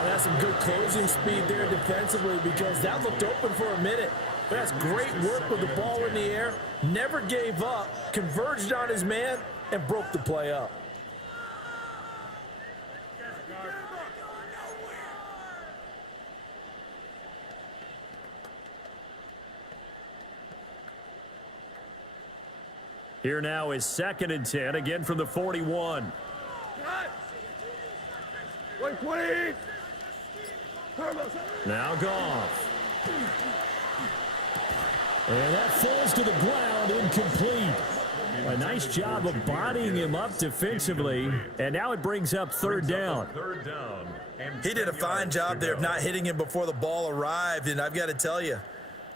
That's some good closing speed there defensively, because that looked open for a minute. That's great work with the ball in the air. Never gave up, converged on his man, and broke the play up. Here now is 2nd and 10, again from the 41. 120. Now Goff. And that falls to the ground, incomplete. A nice job of bodying him up defensively, and now it brings up 3rd down. He did a fine job there of not hitting him before the ball arrived, and I've got to tell you,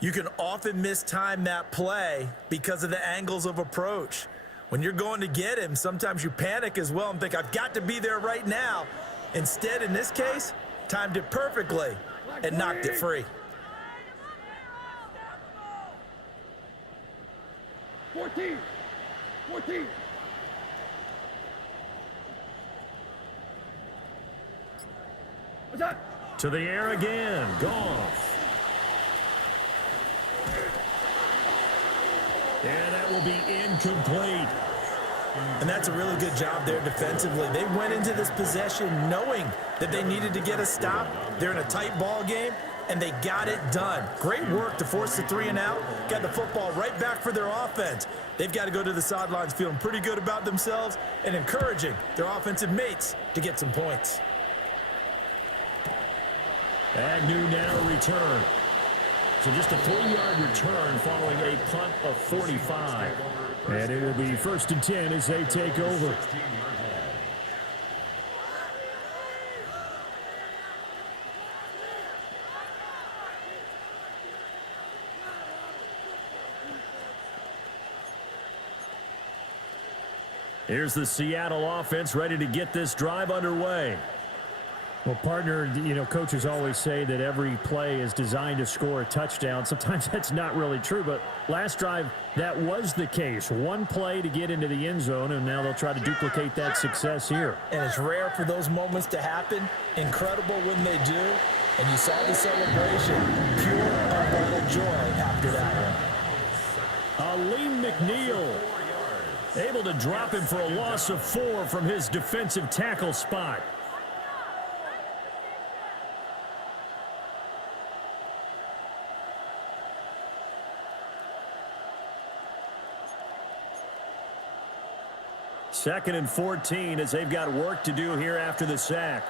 you can often mistime that play because of the angles of approach. When you're going to get him, sometimes you panic as well and think, I've got to be there right now. Instead, in this case, timed it perfectly and knocked it free. 14. Set. To the air again. Goff. And that will be incomplete. And that's a really good job there defensively. They went into this possession knowing that they needed to get a stop. They're in a tight ball game, and they got it done. Great work to force the 3 and out. Got the football right back for their offense. They've got to go to the sidelines feeling pretty good about themselves and encouraging their offensive mates to get some points. Agnew now return. So just a 3-yard return following a punt of 45. And it will be 1st and 10 as they take over. Here's the Seattle offense ready to get this drive underway. Well, partner, you know, coaches always say that every play is designed to score a touchdown. Sometimes that's not really true, but last drive, that was the case. One play to get into the end zone, and now they'll try to duplicate that success here. And it's rare for those moments to happen. Incredible when they do. And you saw the celebration. Pure, unbridled joy after that one. Aleem McNeil able to drop him for a loss of 4 from his defensive tackle spot. Second and 14 as they've got work to do here after the sack.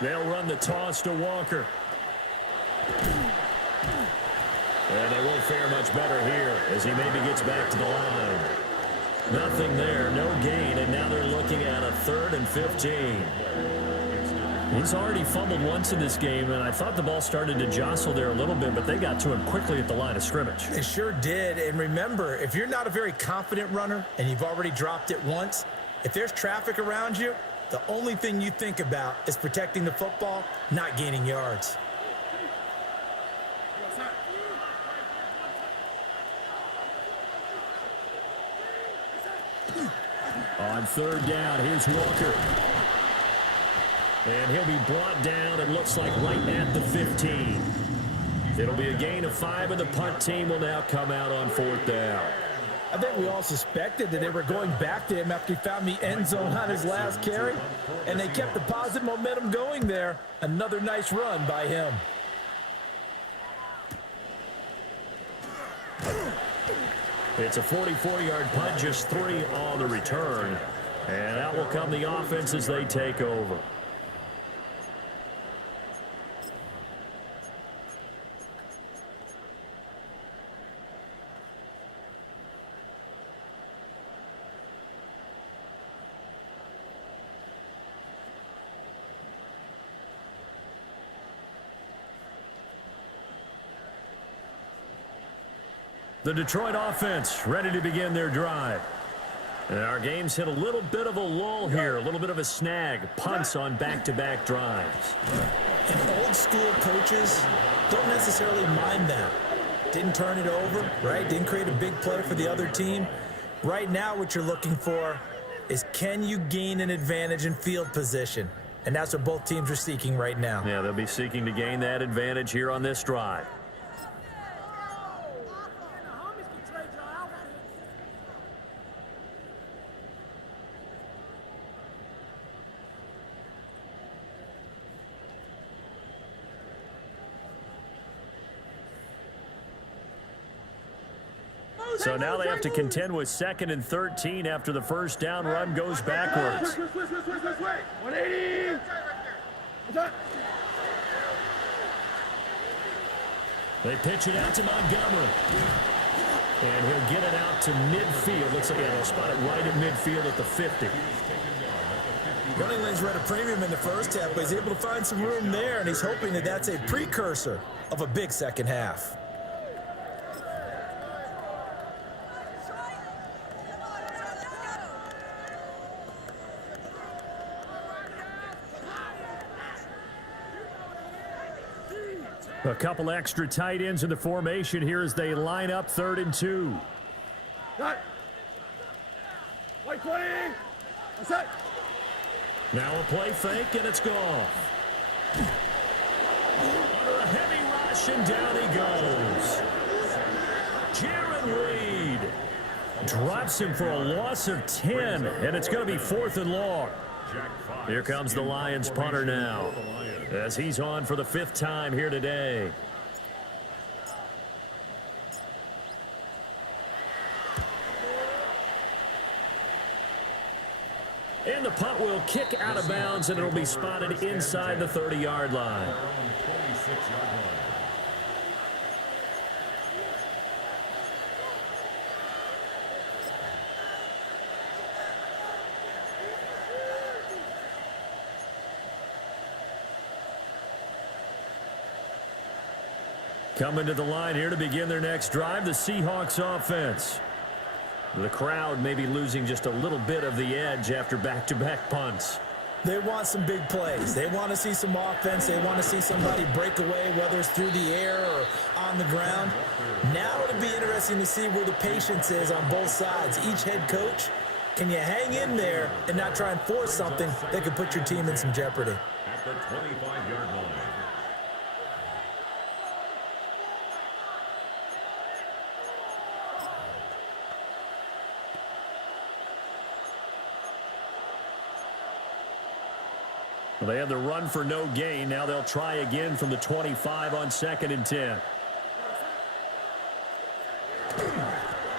They'll run the toss to Walker. And they won't fare much better here as he maybe gets back to the line. Nothing there, no gain, and now they're looking at a 3rd and 15. He's already fumbled once in this game, and I thought the ball started to jostle there a little bit, but they got to him quickly at the line of scrimmage. It sure did. And remember, if you're not a very confident runner and you've already dropped it once, if there's traffic around you, the only thing you think about is protecting the football, not gaining yards. On 3rd down, here's Walker. And he'll be brought down, it looks like, right at the 15. It'll be a gain of 5, and the punt team will now come out on 4th down. I think we all suspected that they were going back to him after he found the end zone on his last carry, and they kept the positive momentum going there. Another nice run by him. It's a 44-yard punt, just 3 on the return. And out will come the offense as they take over. The Detroit offense ready to begin their drive. And our game's hit a little bit of a lull here, a little bit of a snag. Punts on back-to-back drives. And old school coaches don't necessarily mind that. Didn't turn it over, right? Didn't create a big play for the other team. Right now what you're looking for is, can you gain an advantage in field position? And that's what both teams are seeking right now. Yeah, they'll be seeking to gain that advantage here on this drive. So now they have to contend with 2nd and 13 after the first down run goes backwards. 180. They pitch it out to Montgomery. And he'll get it out to midfield. Looks like they'll spot it right at midfield at the 50. Running lanes were at a premium in the first half, but he's able to find some room there, and he's hoping that that's a precursor of a big second half. A couple extra tight ends in the formation here as they line up 3rd and 2. Cut. White 20. Set. Now a play fake, and it's gone. Under a heavy rush, and down he goes. Jaron Reed drops him for a loss of 10, and it's going to be 4th and long. Here comes the Lions punter now, as he's on for the 5th time here today. And the punt will kick out of bounds, and it'll be spotted inside the 30-yard line. Coming to the line here to begin their next drive, the Seahawks offense. The crowd may be losing just a little bit of the edge after back-to-back punts. They want some big plays. They want to see some offense. They want to see somebody break away, whether it's through the air or on the ground. Now it'll be interesting to see where the patience is on both sides. Each head coach, can you hang in there and not try and force something that could put your team in some jeopardy? At the 25-yard line. Well, they had the run for no gain. Now they'll try again from the 25 on 2nd and 10.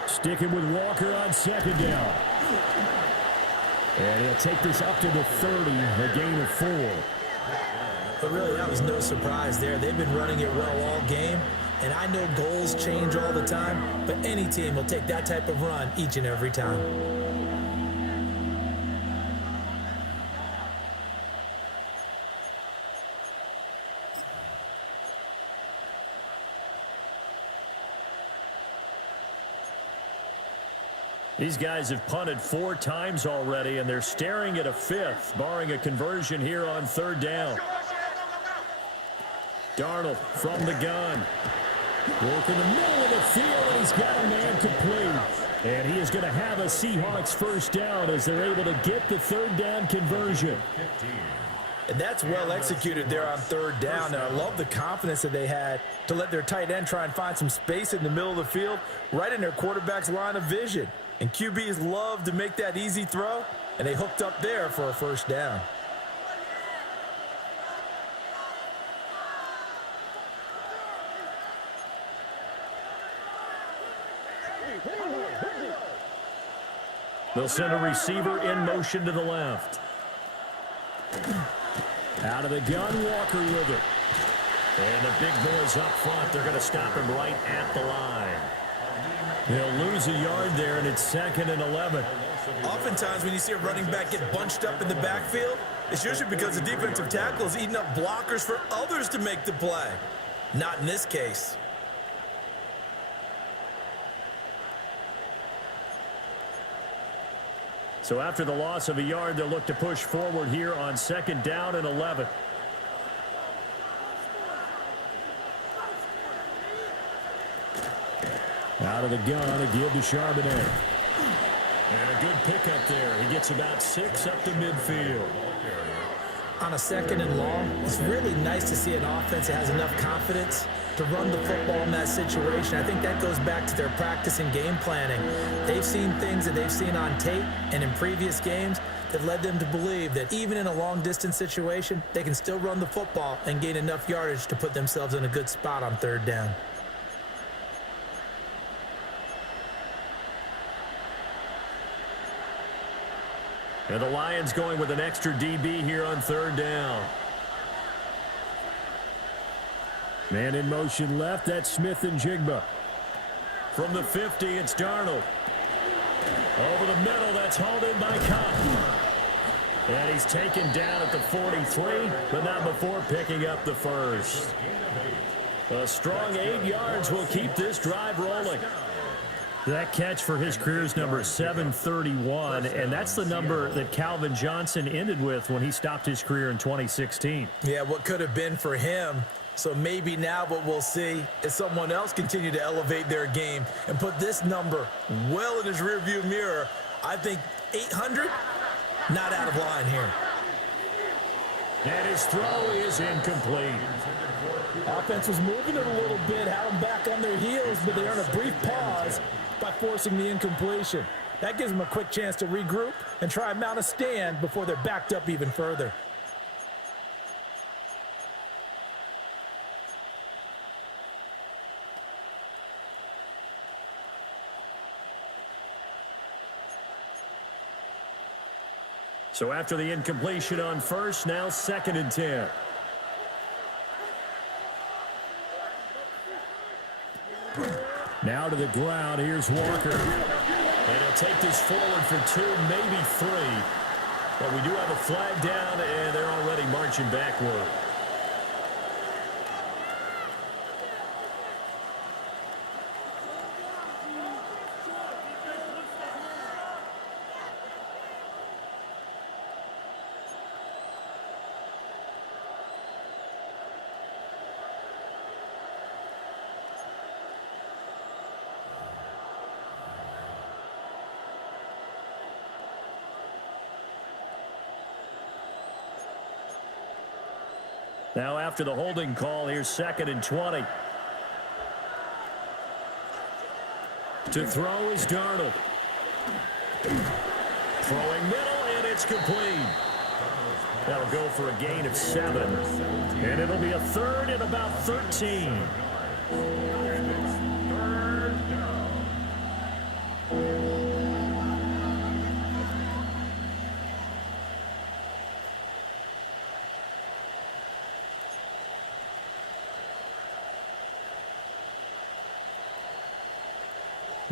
Sticking with Walker on 2nd down. And he'll take this up to the 30, a gain of 4. But really, that was no surprise there. They've been running it well all game. And I know goals change all the time, but any team will take that type of run each and every time. These guys have punted 4 times already, and they're staring at a 5th, barring a conversion here on 3rd down. Darnold from the gun. Work in the middle of the field, and he's got a man complete. And he is going to have a Seahawks 1st down as they're able to get the 3rd down conversion. And that's well executed there on 3rd down. And I love the confidence that they had to let their tight end try and find some space in the middle of the field, right in their quarterback's line of vision. And QBs love to make that easy throw, and they hooked up there for a 1st down. They'll send a receiver in motion to the left. Out of the gun, Walker with it. And the big boys up front, they're going to stop him right at the line. They'll lose a yard there, and it's 2nd and 11. Oftentimes when you see a running back get bunched up in the backfield, it's usually because the defensive tackle is eating up blockers for others to make the play. Not in this case. So after the loss of a yard, they'll look to push forward here on 2nd down and 11. Out of the gun, a give to Charbonnet. And a good pickup there. He gets about 6 up to midfield. On a 2nd and long, it's really nice to see an offense that has enough confidence to run the football in that situation. I think that goes back to their practice and game planning. They've seen things that they've seen on tape and in previous games that led them to believe that even in a long-distance situation, they can still run the football and gain enough yardage to put themselves in a good spot on 3rd down. And the Lions going with an extra DB here on 3rd down. Man in motion left, that's Smith and Jigba. From the 50, it's Darnold. Over the middle, that's hauled in by Cup. And he's taken down at the 43, but not before picking up the 1st. A strong 8 yards will keep this drive rolling. That catch for his career's number 731, and that's the number that Calvin Johnson ended with when he stopped his career in 2016. Yeah, what could have been for him. So maybe now what we'll see is someone else continue to elevate their game and put this number well in his rearview mirror. I think 800, not out of line here. And his throw is incomplete. Offense was moving it a little bit, had them back on their heels, but they earn a brief pause by forcing the incompletion. That gives them a quick chance to regroup and try and mount a stand before they're backed up even further. So after the incompletion on first, now 2nd and 10. Now to the ground. Here's Walker. And he'll take this forward for 2, maybe 3. But we do have a flag down, and they're already marching backward. Now after the holding call, here's 2nd and 20. To throw is Darnold. Throwing middle, and it's complete. That'll go for a gain of 7. And it'll be a 3rd and about 13.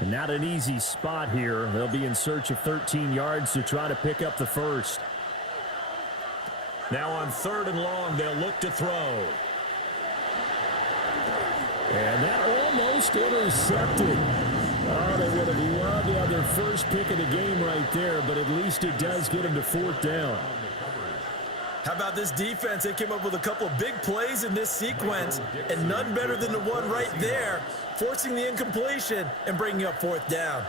And not an easy spot here. They'll be in search of 13 yards to try to pick up the first. Now on 3rd and long, they'll look to throw. And that almost intercepted. Oh, they would have loved to have their first pick of the game right there, but at least it does get them to 4th down. How about this defense? They came up with a couple of big plays in this sequence, and none better than the one right there, forcing the incompletion and bringing up 4th down.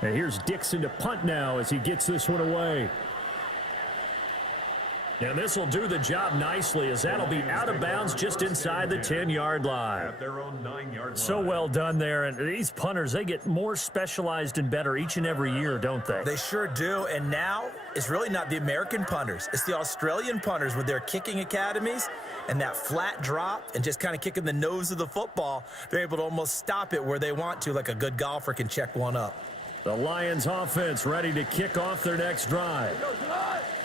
And here's Dixon to punt now as he gets this one away. And this will do the job nicely, as that'll be out of bounds just inside the 10-yard line. At their own 9-yard line. So well done there. And these punters, they get more specialized and better each and every year, don't they? They sure do. And now it's really not the American punters. It's the Australian punters with their kicking academies and that flat drop and just kind of kicking the nose of the football. They're able to almost stop it where they want to, like a good golfer can check one up. The Lions offense ready to kick off their next drive.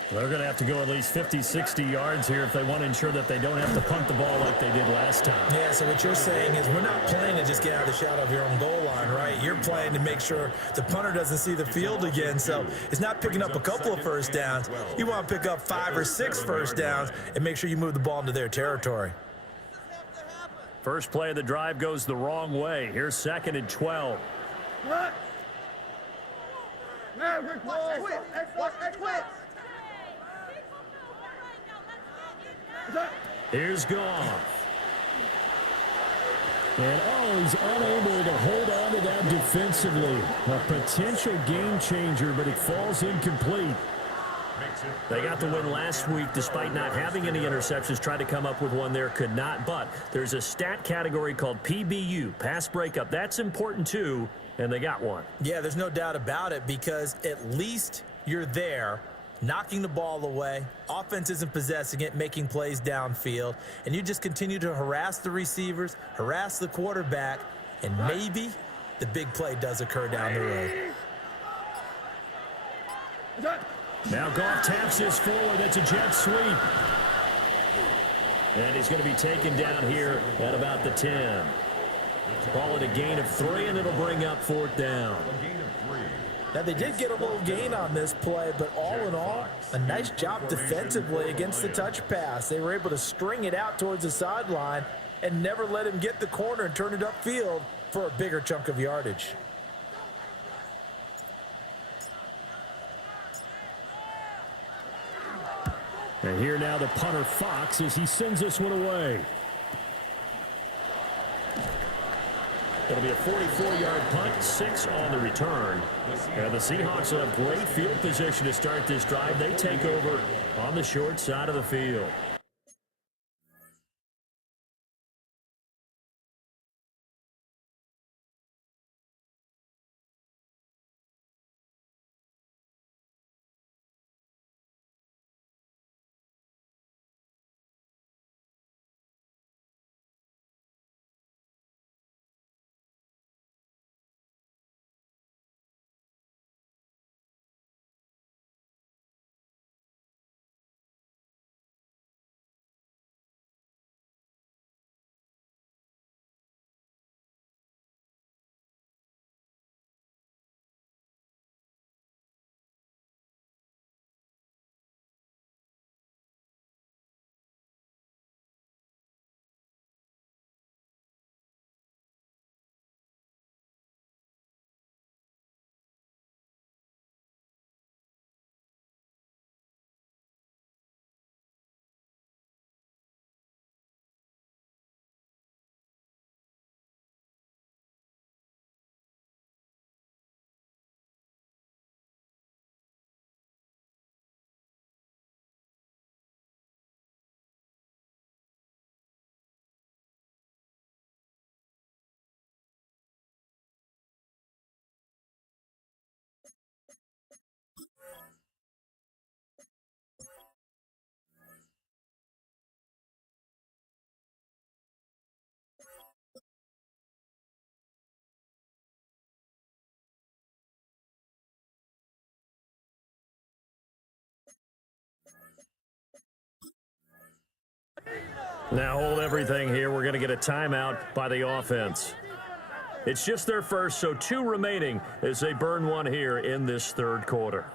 They're going to have to go at least 50, 60 yards here if they want to ensure that they don't have to punt the ball like they did last time. Yeah, so what you're saying is we're not playing to just get out of the shadow of your own goal line, right? You're playing to make sure the punter doesn't see the field again. So it's not picking up a couple of first downs. You want to pick up 5 or 6 first downs and make sure you move the ball into their territory. First play of the drive goes the wrong way. Here's 2nd and 12. What? Man, we're close. Quit. Here's Goff. And he's unable to hold on to that defensively. A potential game changer, but it falls incomplete. They got the win last week despite not having any interceptions. Tried to come up with one there, could not. But there's a stat category called PBU, pass breakup. That's important too, and they got one. Yeah, there's no doubt about it, because at least you're there knocking the ball away. Offense isn't possessing it, making plays downfield. And you just continue to harass the receivers, harass the quarterback, and maybe the big play does occur down the road. Now Goff taps this forward. That's a jet sweep. And he's going to be taken down here at about the 10. Call it a gain of 3, and it'll bring up 4th down. Now, they did get a little gain on this play, but all in all, a nice job defensively against the touch pass. They were able to string it out towards the sideline and never let him get the corner and turn it upfield for a bigger chunk of yardage. And here now the punter Fox as he sends this one away. It'll be a 44-yard punt, 6 on the return. And the Seahawks will have great field position to start this drive. They take over on the short side of the field. Now hold everything here. We're going to get a timeout by the offense. It's just their first, so 2 remaining as they burn one here in this third quarter.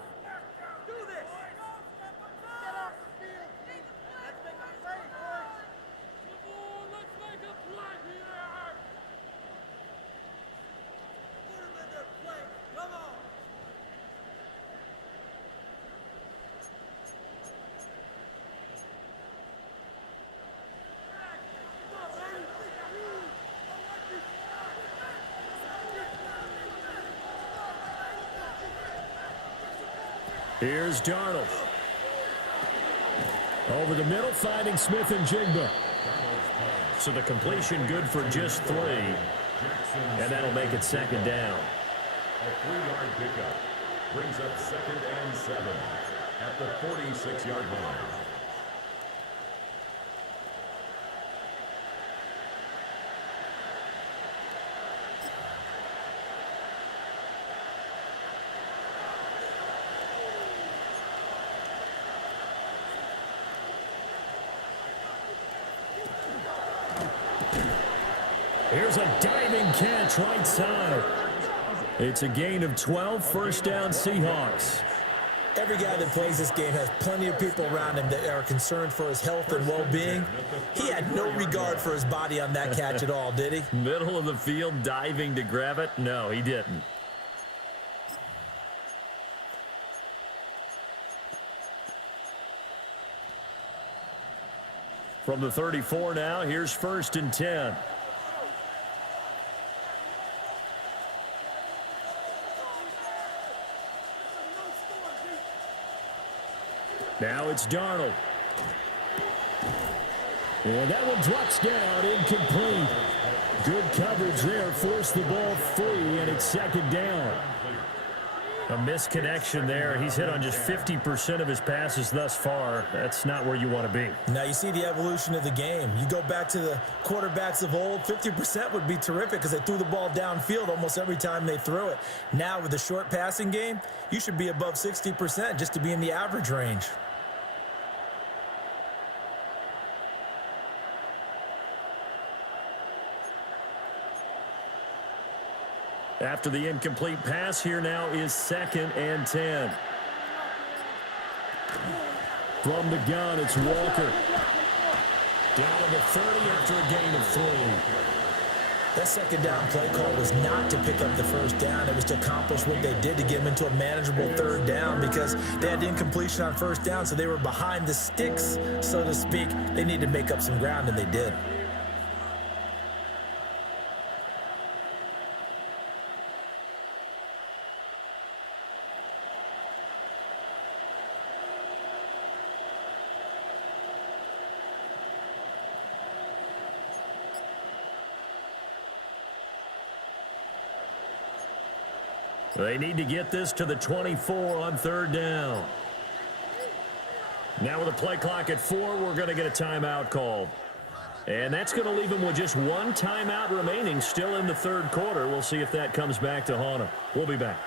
Here's Darnold. Over the middle, finding Smith and Jigba. So the completion good for just 3. And that'll make it second down. A 3-yard pickup brings up 2nd and 7 at the 46-yard line. Here's a diving catch right side. It's a gain of 12, first down Seahawks. Every guy that plays this game has plenty of people around him that are concerned for his health and well-being. He had no regard for his body on that catch at all, did he? Middle of the field, diving to grab it? No, he didn't. From the 34 now, here's 1st and 10. Now it's Darnold. And that one drops down, incomplete. Good coverage there, forced the ball free, and it's second down. A misconnection there. He's hit on just 50% of his passes thus far. That's not where you want to be. Now you see the evolution of the game. You go back to the quarterbacks of old, 50% would be terrific because they threw the ball downfield almost every time they threw it. Now with the short passing game, you should be above 60% just to be in the average range. After the incomplete pass, here now is 2nd and 10. From the gun, it's Walker. Down to the 30 after a gain of 3. That second down play call was not to pick up the first down. It was to accomplish what they did to get them into a manageable third down because they had incompletion on first down, so they were behind the sticks, so to speak. They needed to make up some ground, and they did. They need to get this to the 24 on third down. Now with a play clock at 4, we're going to get a timeout called. And that's going to leave them with just one timeout remaining still in the third quarter. We'll see if that comes back to haunt them. We'll be back.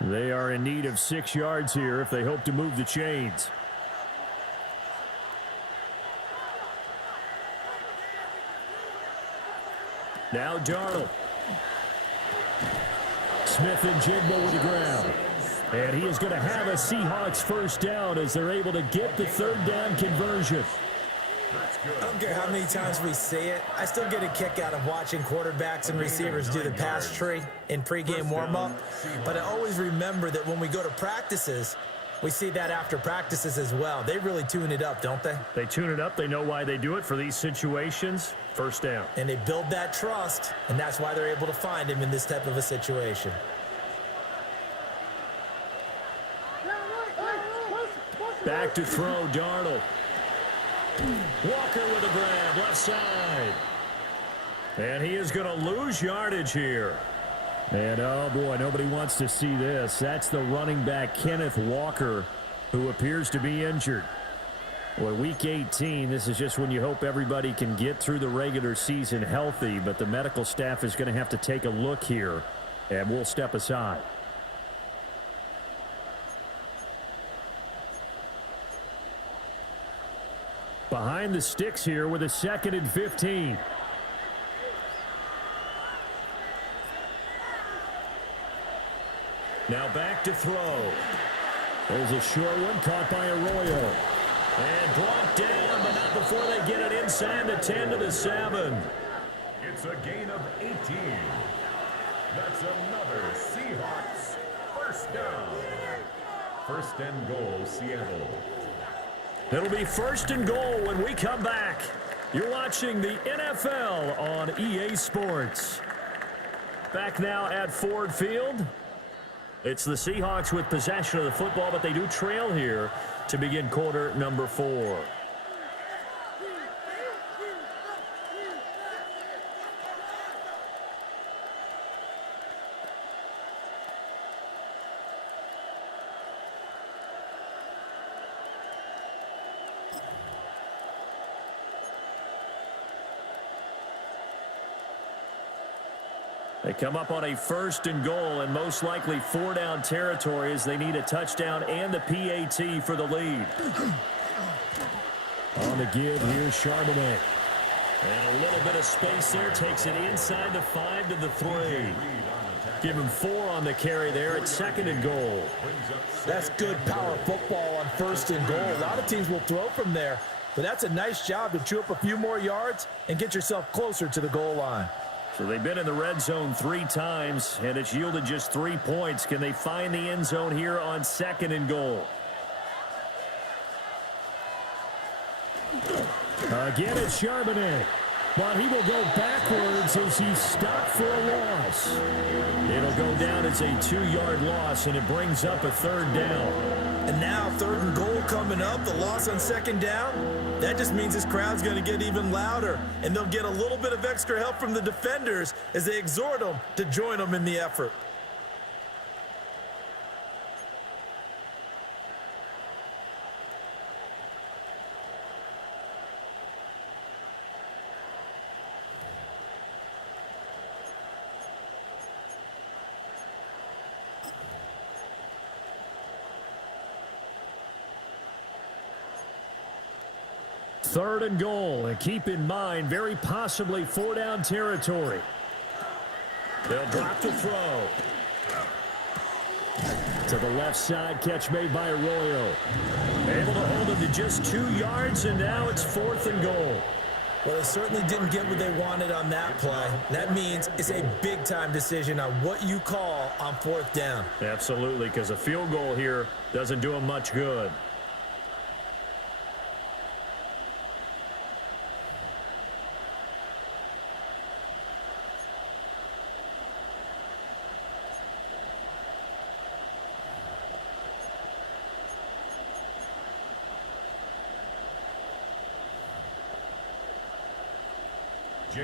They are in need of 6 yards here if they hope to move the chains. Now Darnold. Smith and Jigba with the ground. And he is going to have a Seahawks first down as they're able to get the third down conversion. I don't care how many times we see it. I still get a kick out of watching quarterbacks and receivers do the pass tree in pregame warm-up. But I always remember that when we go to practices, we see that after practices as well. They really tune it up, don't they? They tune it up. They know why they do it for these situations. First down. And they build that trust, and that's why they're able to find him in this type of a situation. Back to throw, Darnold. Walker with a grab, left side. And he is going to lose yardage here. And, oh, boy, nobody wants to see this. That's the running back, Kenneth Walker, who appears to be injured. Well, Week 18, this is just when you hope everybody can get through the regular season healthy, but the medical staff is going to have to take a look here, and we'll step aside. Behind the sticks here with a 2nd and 15. Now back to throw. There's a short one caught by Arroyo. And brought down, but not before they get it inside the 10 to the 7. It's a gain of 18. That's another Seahawks first down. First and goal, Seattle. It'll be first and goal when we come back. You're watching the NFL on EA Sports. Back now at Ford Field. It's the Seahawks with possession of the football, but they do trail here to begin quarter number 4. They come up on a first and goal and most likely 4-down territory as they need a touchdown and the PAT for the lead. On the give, here's Charbonnet. And a little bit of space there. Takes it inside the 5 to the 3. Give him 4 on the carry there at 2nd and goal. That's good power football on 1st and goal. A lot of teams will throw from there, but that's a nice job to chew up a few more yards and get yourself closer to the goal line. So they've been in the red zone 3 times, and it's yielded just 3 points. Can they find the end zone here on 2nd and goal? Again, it's Charbonnet. But he will go backwards as he's stopped for a loss. It'll go down as a 2-yard loss, and it brings up a 3rd down. And now 3rd and goal coming up, the loss on 2nd down. That just means this crowd's going to get even louder, and they'll get a little bit of extra help from the defenders as they exhort them to join them in the effort. Third and goal, and keep in mind, very possibly 4-down territory. They'll drop to throw. To the left side, catch made by Arroyo. Able to hold him to just 2 yards, and now it's 4th and goal. Well, they certainly didn't get what they wanted on that play. That means it's a big-time decision on what you call on 4th down. Absolutely, because a field goal here doesn't do them much good.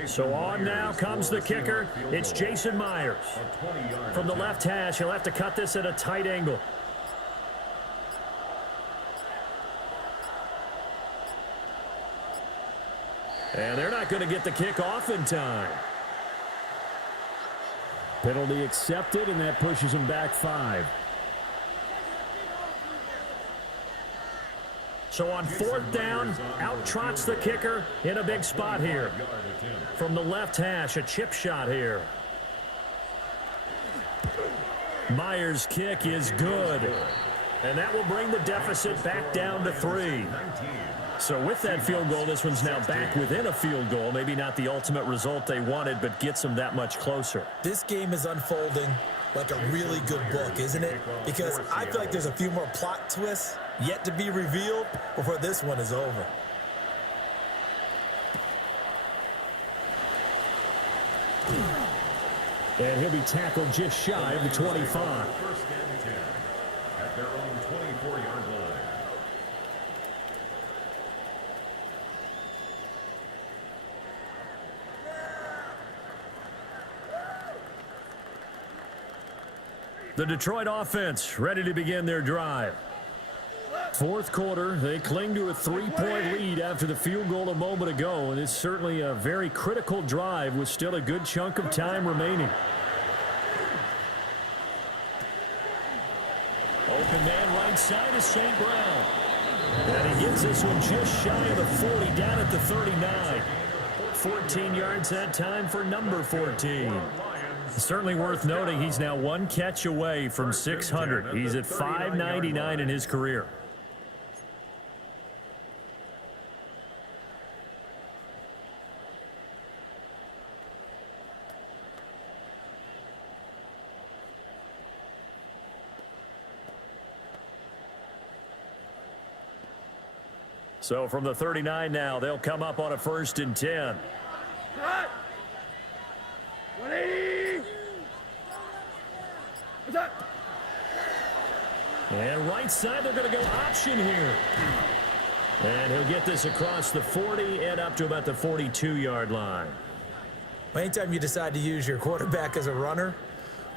So on now comes the kicker. It's Jason Myers. From the left hash, he'll have to cut this at a tight angle. And they're not going to get the kick off in time. Penalty accepted, and that pushes him back 5. So on 4th down, out trots the kicker in a big spot here. From the left hash, a chip shot here. Myers' kick is good. And that will bring the deficit back down to 3. So with that field goal, this one's now back within a field goal. Maybe not the ultimate result they wanted, but gets them that much closer. This game is unfolding like a really good book, isn't it? Because I feel like there's a few more plot twists yet to be revealed before this one is over. And he'll be tackled just shy of the 25. First and 10 at their own 24-yard line. The Detroit offense ready to begin their drive. 4th quarter, they cling to a 3-point lead after the field goal a moment ago, and it's certainly a very critical drive with still a good chunk of time remaining. Open man right side is St. Brown. And he gets this one just shy of the 40, down at the 39. 14 yards that time for number 14. Certainly worth noting he's now 1 catch away from 600. He's at 599 in his career. So from the 39 now, they'll come up on a 1st and 10. Cut! 180! What's up? And right side, they're going to go option here. And he'll get this across the 40 and up to about the 42-yard line. Anytime you decide to use your quarterback as a runner,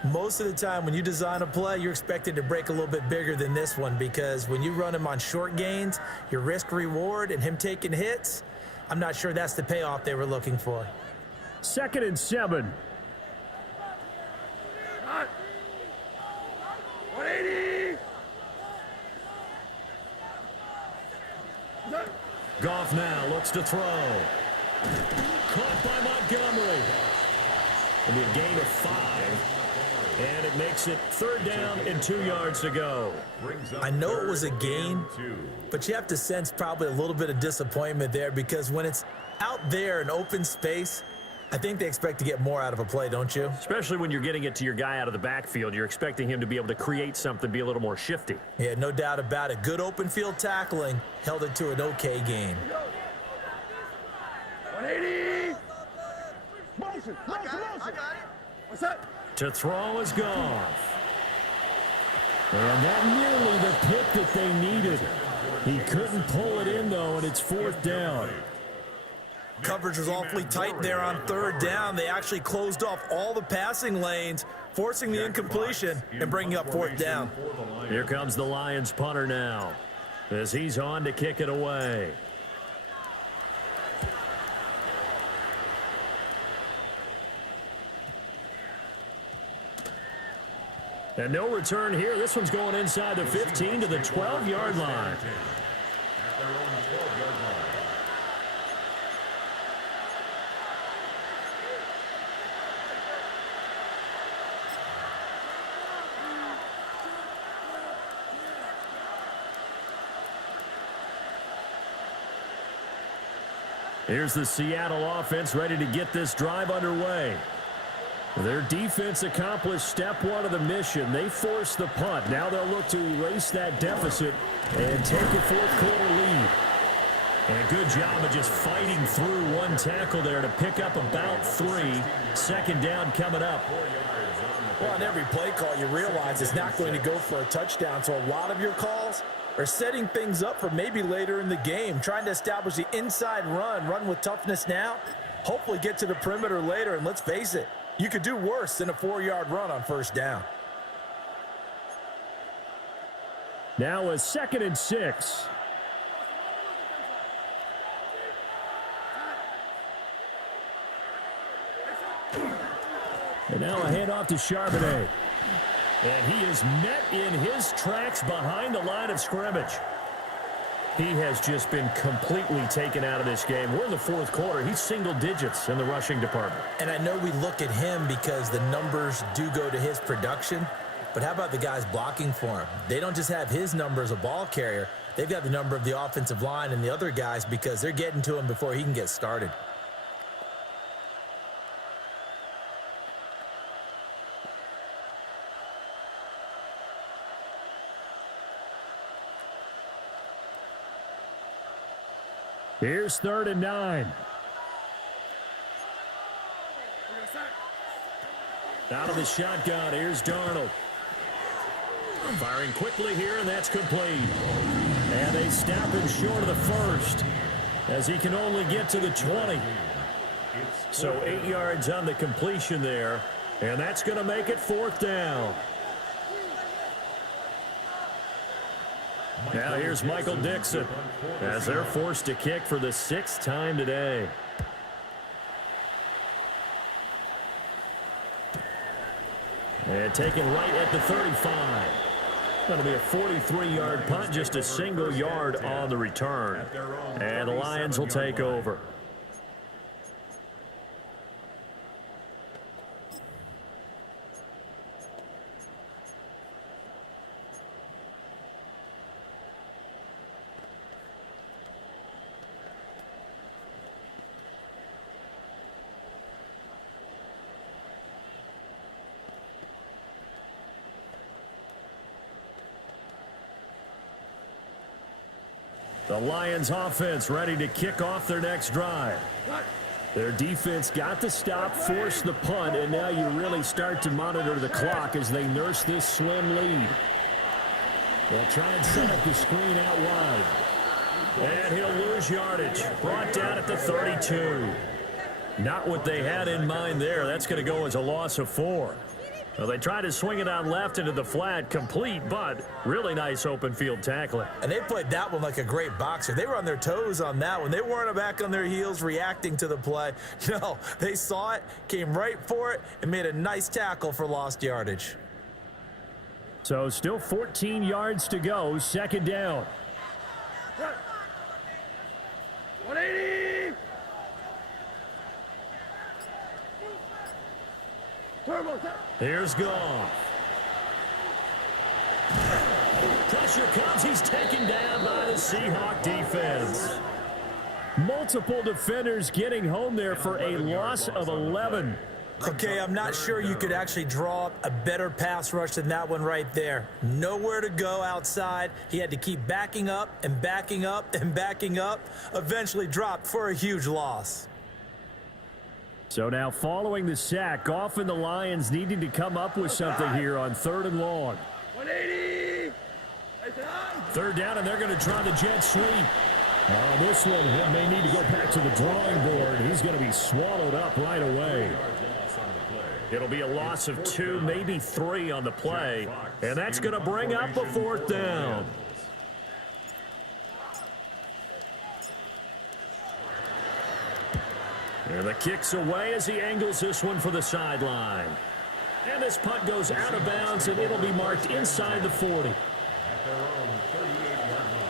most of the time when you design a play, you're expected to break a little bit bigger than this one, because when you run him on short gains, your risk-reward and him taking hits, I'm not sure that's the payoff they were looking for. 2nd and 7. Cut! 180! What's up? Goff now looks to throw. Caught by Montgomery. It'll be a gain of 5. And it makes it 3rd down and 2 yards to go. I know it was a gain, but you have to sense probably a little bit of disappointment there, because when it's out there in open space, I think they expect to get more out of a play, don't you? Especially when you're getting it to your guy out of the backfield. You're expecting him to be able to create something, be a little more shifty. Yeah, no doubt about it. Good open field tackling held it to an okay gain. 180! Motion! I got it! What's up? To throw is Goff. And that nearly the pick that they needed. He couldn't pull it in, though, and it's 4th down. Coverage was awfully tight there on 3rd down. They actually closed off all the passing lanes, forcing the incompletion and bringing up 4th down. Here comes the Lions punter now, as he's on to kick it away. And no return here. This one's going inside the 15 to the 12-yard line. Here's the Seattle offense ready to get this drive underway. Their defense accomplished step 1 of the mission. They forced the punt. Now they'll look to erase that deficit and take a 4th quarter lead. And a good job of just fighting through one tackle there to pick up about 3. 2nd down coming up. Well, on every play call, you realize it's not going to go for a touchdown. So a lot of your calls are setting things up for maybe later in the game, trying to establish the inside run with toughness now, Hopefully get to the perimeter later, and let's face it, you could do worse than a 4-yard run on first down. Now a 2nd and 6. And now a handoff to Charbonnet. And he is met in his tracks behind the line of scrimmage. He has just been completely taken out of this game. We're in the 4th quarter. He's single digits in the rushing department. And I know we look at him because the numbers do go to his production, but how about the guys blocking for him? They don't just have his number as a ball carrier. They've got the number of the offensive line and the other guys because they're getting to him before he can get started. Here's 3rd and 9. Out of the shotgun, here's Darnold. Firing quickly here, and that's complete. And they stop him short of the first, as he can only get to the 20. So 8 yards on the completion there, and that's going to make it 4th down. Now here's Michael Dixon as they're forced to kick for the 6th time today. And taken right at the 35. Going to be a 43-yard punt, just a single yard on the return. And the Lions will take over. The Lions offense ready to kick off their next drive. Their defense got the stop, forced the punt, and now you really start to monitor the clock as they nurse this slim lead. They'll try and set up the screen out wide. And he'll lose yardage. Brought down at the 32. Not what they had in mind there. That's going to go as a loss of 4. Well, they tried to swing it on left into the flat, complete, but really nice open field tackling. And they played that one like a great boxer. They were on their toes on that one. They weren't back on their heels reacting to the play. No, they saw it, came right for it, and made a nice tackle for lost yardage. So still 14 yards to go, 2nd down. 180! Here's Goff. Pressure comes. He's taken down by the Seahawk defense. Multiple defenders getting home there for a loss of 11. Okay, I'm not sure you could actually draw up a better pass rush than that one right there. Nowhere to go outside. He had to keep backing up and backing up and backing up. Eventually dropped for a huge loss. So now following the sack, Goff and the Lions needing to come up with something here on 3rd and long. 180! 3rd down, and they're going to try the jet sweep. This one may need to go back to the drawing board. He's going to be swallowed up right away. It'll be a loss of 2, maybe 3 on the play, and that's going to bring up a 4th down. And the kick's away as he angles this one for the sideline. And this punt goes out of bounds, and it'll be marked inside the 40. At their own 38-yard line.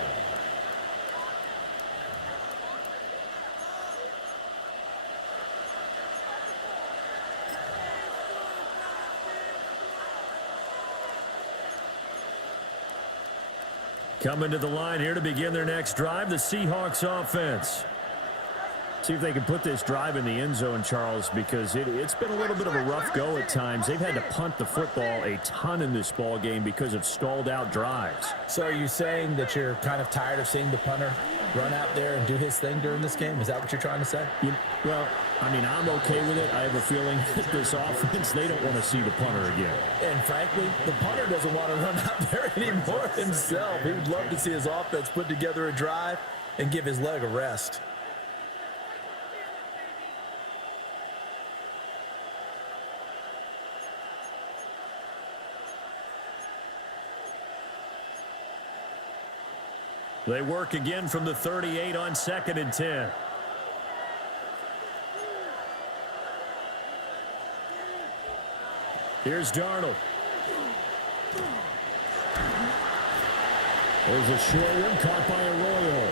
Coming to the line here to begin their next drive, the Seahawks offense. See if they can put this drive in the end zone, Charles, because it's been a little bit of a rough go at times. They've had to punt the football a ton in this ball game because of stalled out drives. So are you saying that you're kind of tired of seeing the punter run out there and do his thing during this game? Is that what you're trying to say? Well, I mean, I'm okay with it. I have a feeling that this offense, they don't want to see the punter again. And frankly, the punter doesn't want to run out there anymore himself. He would love to see his offense put together a drive and give his leg a rest. They work again from the 38 on 2nd and 10. Here's Darnold. There's a short one caught by Arroyo.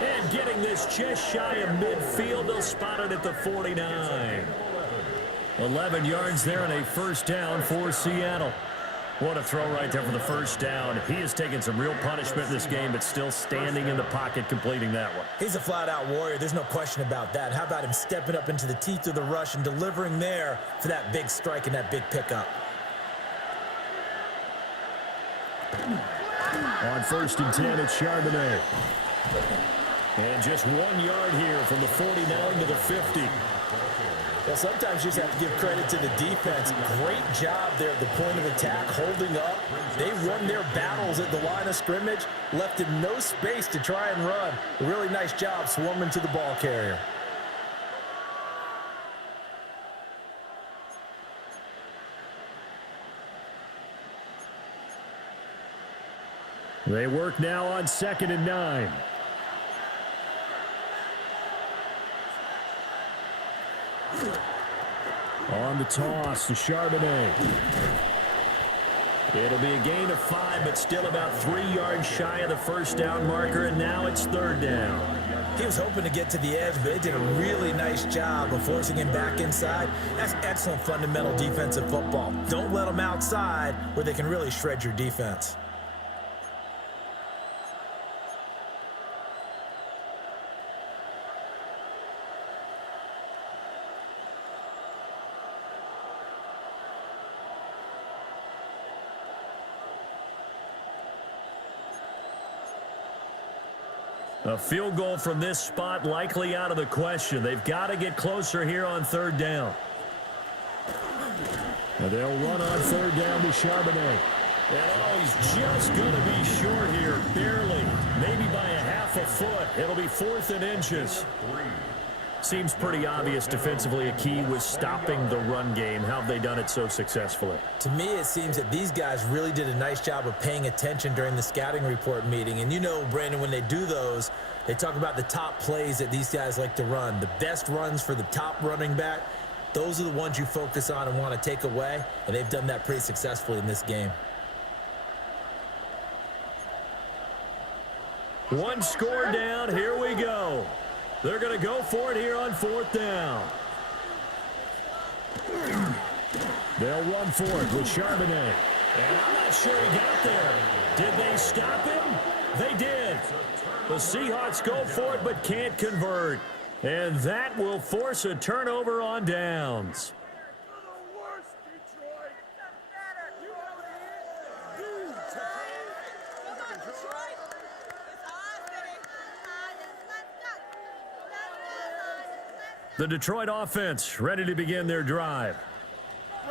And getting this just shy of midfield, they'll spot it at the 49. 11 yards there and a first down for Seattle. What a throw right there for the first down. He has taken some real punishment in this game, but still standing in the pocket, completing that one. He's a flat-out warrior. There's no question about that. How about him stepping up into the teeth of the rush and delivering there for that big strike and that big pickup? On 1st and 10, it's Charbonnet. And just 1 yard here from the 49 to the 50. Well, sometimes you just have to give credit to the defense. Great job there at the point of attack, holding up. They won their battles at the line of scrimmage, left him no space to try and run. A really nice job swarming to the ball carrier. They work now on 2nd and 9. On the toss to Charbonnet. It'll be a gain of 5, but still about 3 yards shy of the first down marker, and now it's 3rd down. He was hoping to get to the edge, but they did a really nice job of forcing him back inside. That's excellent fundamental defensive football. Don't let them outside where they can really shred your defense. A field goal from this spot likely out of the question. They've got to get closer here on 3rd down. And they'll run on 3rd down to Charbonnet. And he's just going to be short here, barely. Maybe by a half a foot. It'll be 4th and inches. Seems pretty obvious defensively a key was stopping the run game. How have they done it so successfully? To me, it seems that these guys really did a nice job of paying attention during the scouting report meeting. And you know, Brandon, when they do those, they talk about the top plays that these guys like to run. The best runs for the top running back, those are the ones you focus on and want to take away. And they've done that pretty successfully in this game. One score down. Here we go. They're going to go for it here on 4th down. They'll run for it with Charbonnet. And I'm not sure he got there. Did they stop him? They did. The Seahawks go for it but can't convert. And that will force a turnover on downs. The Detroit offense ready to begin their drive.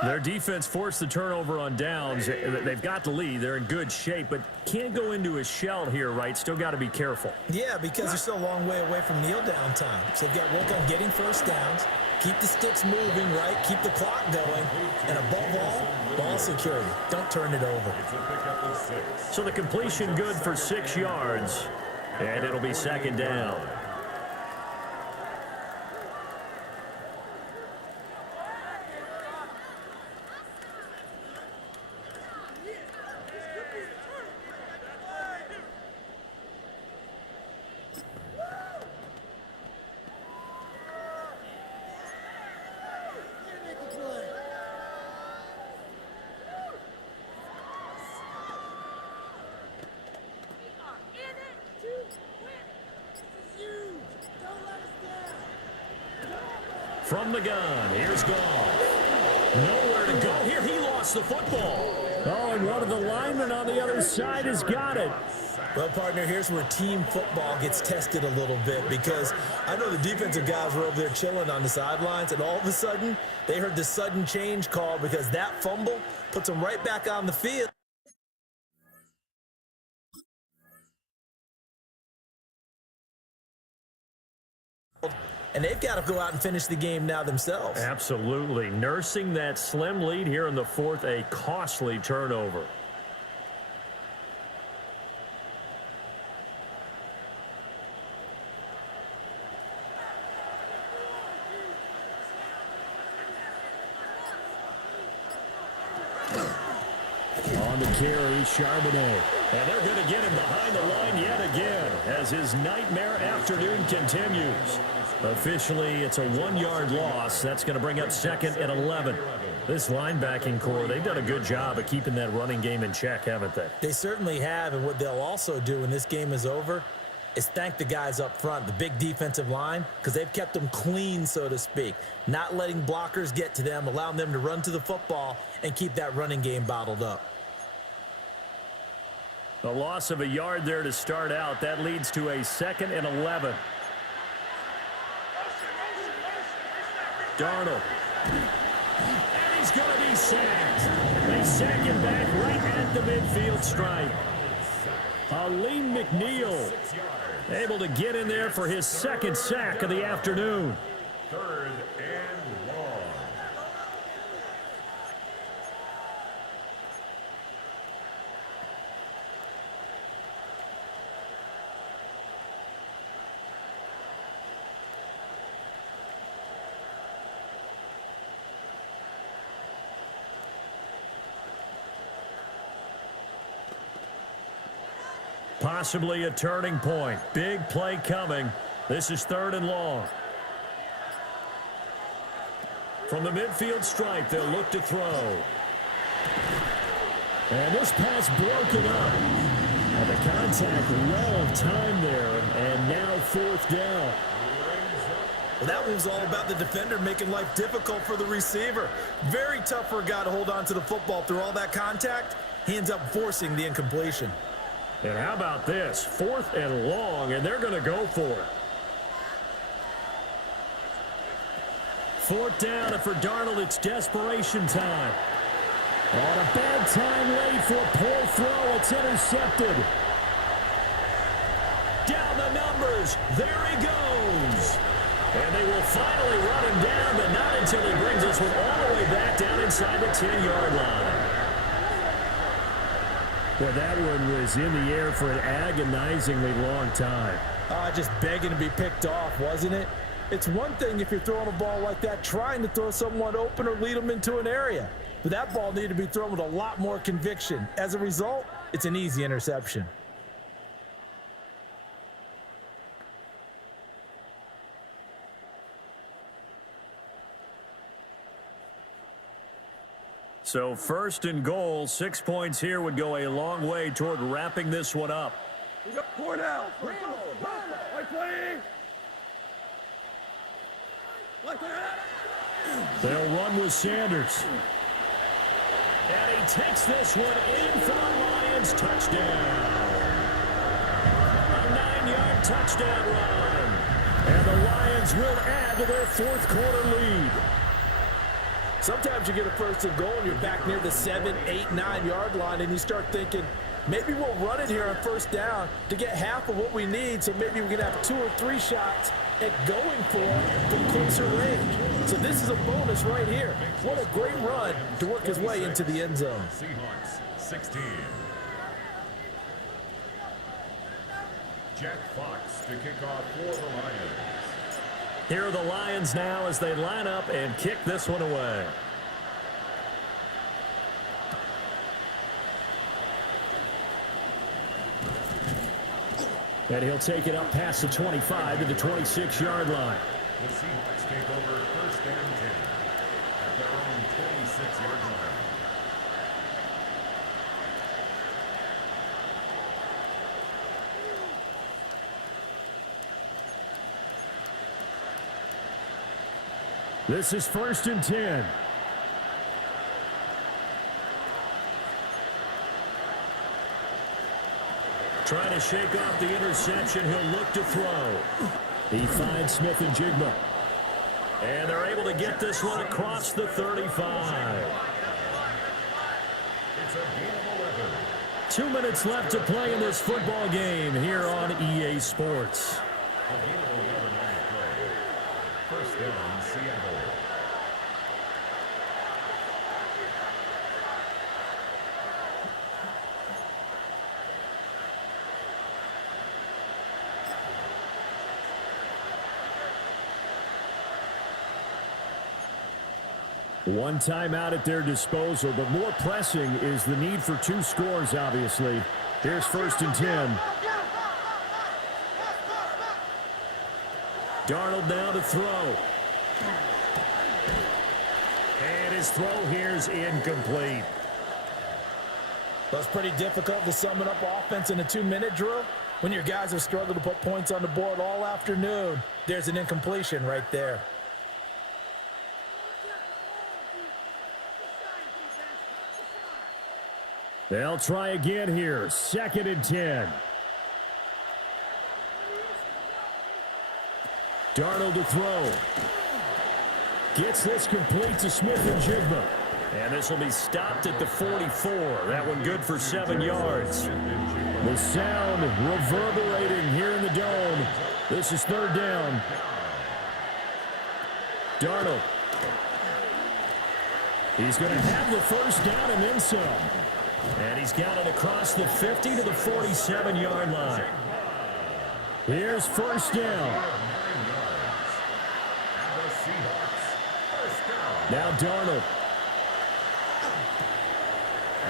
Their defense forced the turnover on downs. They've got the lead. They're in good shape, but can't go into a shell here, right? Still got to be careful. Yeah, because they're still a long way away from kneel down time. So they've got to work on getting first downs, keep the sticks moving, right? Keep the clock going, and above all, ball security. Don't turn it over. So the completion good for 6 yards, and it'll be 2nd down. From the gun, here's Goff. Nowhere to go here. He lost the football. Oh, and one of the linemen on the other side has got it. Well, partner, here's where team football gets tested a little bit, because I know the defensive guys were over there chilling on the sidelines, and all of a sudden, they heard the sudden change call because that fumble puts them right back on the field. And they've got to go out and finish the game now themselves. Absolutely. Nursing that slim lead here in the 4th, a costly turnover. carry, Charbonnet. And they're going to get him behind the line yet again as his nightmare afternoon continues. Officially, it's a 1-yard loss. That's going to bring up 2nd and 11. This linebacking core, they've done a good job of keeping that running game in check, haven't they? They certainly have, and what they'll also do when this game is over is thank the guys up front, the big defensive line, because they've kept them clean, so to speak, not letting blockers get to them, allowing them to run to the football and keep that running game bottled up. A loss of a yard there to start out. That leads to a 2nd and 11. Darnold. And he's going to be sacked. They sack him back right at the midfield stripe. Aleem McNeil able to get in there for his 2nd sack of the afternoon. 3rd and long. Possibly a turning point. Big play coming. This is 3rd and long. From the midfield stripe, they'll look to throw. And this pass broken up. And the contact well of time there. And now 4th down. Well, that was all about the defender making life difficult for the receiver. Very tough for a guy to hold on to the football through all that contact. He ends up forcing the incompletion. And how about this? 4th and long, and they're going to go for it. 4th down, and for Darnold, it's desperation time. On a bad time late for a poor throw. It's intercepted. Down the numbers. There he goes. And they will finally run him down, but not until he brings this one all the way back down inside the 10-yard line. Well, that one was in the air for an agonizingly long time. Just begging to be picked off, wasn't it? It's one thing if you're throwing a ball like that, trying to throw someone open or lead them into an area. But that ball needed to be thrown with a lot more conviction. As a result, it's an easy interception. So 1st and goal, 6 points here would go a long way toward wrapping this one up. We got 4 down. Like play. Like that. They'll run with Sanders. And he takes this one in for the Lions. Touchdown. A 9-yard touchdown run. And the Lions will add to their 4th quarter lead. Sometimes you get a 1st and goal and you're back near the 7, 8, 9-yard line and you start thinking, maybe we'll run it here on 1st down to get half of what we need, so maybe we can have 2 or 3 shots at going for it from closer range. So this is a bonus right here. What a great run to work his way into the end zone. Seahawks 16. Jack Fox to kick off for the Lions. Here are the Lions now as they line up and kick this one away. And he'll take it up past the 25 to the 26-yard line. The Seahawks take over 1st and 10 at their own 26-yard line. This is 1st and 10. Trying to shake off the interception. He'll look to throw. He finds Smith and Jigma. And they're able to get this one across the 35. It's a gain of 11. 2 minutes left to play in this football game here on EA Sports. A gain of 11 on the play. 1st down, Seattle. One timeout at their disposal, but more pressing is the need for 2 scores, obviously. Here's 1st and 10. Darnold now to throw. And his throw here's incomplete. Well, it's pretty difficult to summon up offense in a 2-minute drill when your guys have struggled to put points on the board all afternoon. There's an incompletion right there. They'll try again here. 2nd and 10. Darnold to throw. Gets this complete to Smith and Jigba. And this will be stopped at the 44. That one good for 7 yards. The sound reverberating here in the dome. This is 3rd down. Darnold. He's going to have the 1st down and then some. And he's got it across the 50 to the 47-yard line. Here's 1st down. Now Darnold.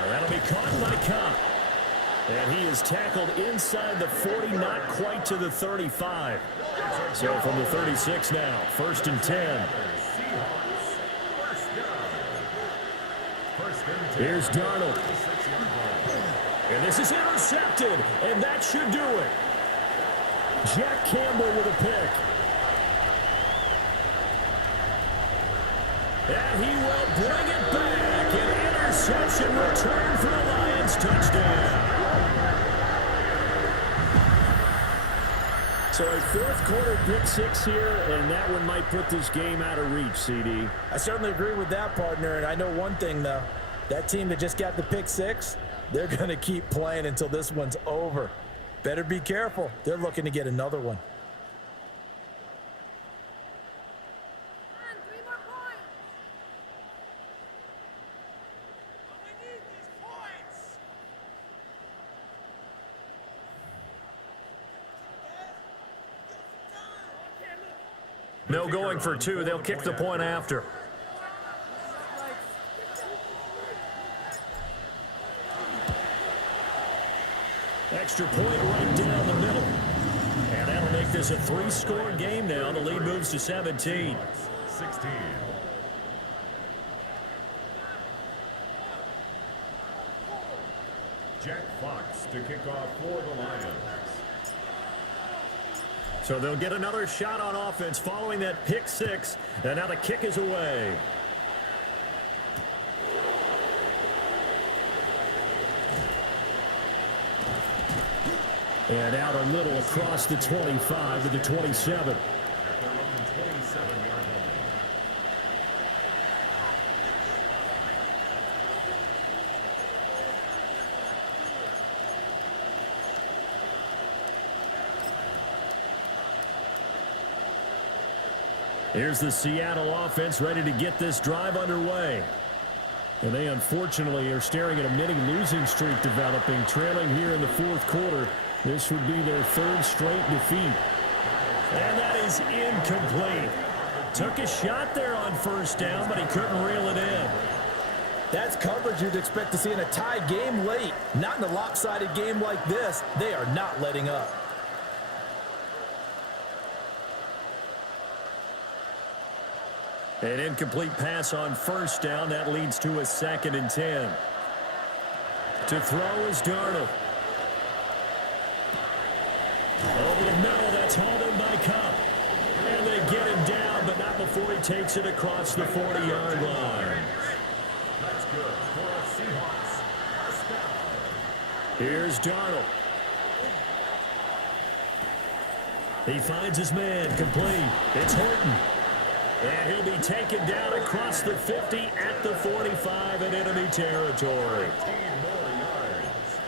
That'll be caught by Cup. And he is tackled inside the 40, not quite to the 35. So from the 36 now, 1st and 10. Here's Darnold. And this is intercepted, and that should do it. Jack Campbell with a pick. And he will bring it back. An interception return for the Lions. Touchdown. So a 4th quarter pick 6 here, and that one might put this game out of reach, CD. I certainly agree with that, partner. And I know one thing, though. That team that just got the pick 6, they're going to keep playing until this one's over. Better be careful. They're looking to get another one. No going for 2. They'll kick the point after. Extra point right down the middle. And that'll make this a 3-score game now. The lead moves to 17. 16. Jack Fox to kick off for the Lions. So they'll get another shot on offense following that pick 6. And now the kick is away. And out a little across the 25 to the 27. Here's the Seattle offense ready to get this drive underway. And they unfortunately are staring at a mini losing streak developing, trailing here in the 4th quarter. This would be their 3rd straight defeat. And that is incomplete. Took a shot there on 1st down, but he couldn't reel it in. That's coverage you'd expect to see in a tie game late. Not in a lopsided game like this. They are not letting up. An incomplete pass on 1st down. That leads to a 2nd and 10. To throw is Darnold. Over the middle, that's hauled in by Cup. And they get him down, but not before he takes it across the 40-yard line. That's good for the Seahawks. First down. Here's Darnold. He finds his man, complete. It's Horton. And he'll be taken down across the 50 at the 45 in enemy territory. 15 more yards.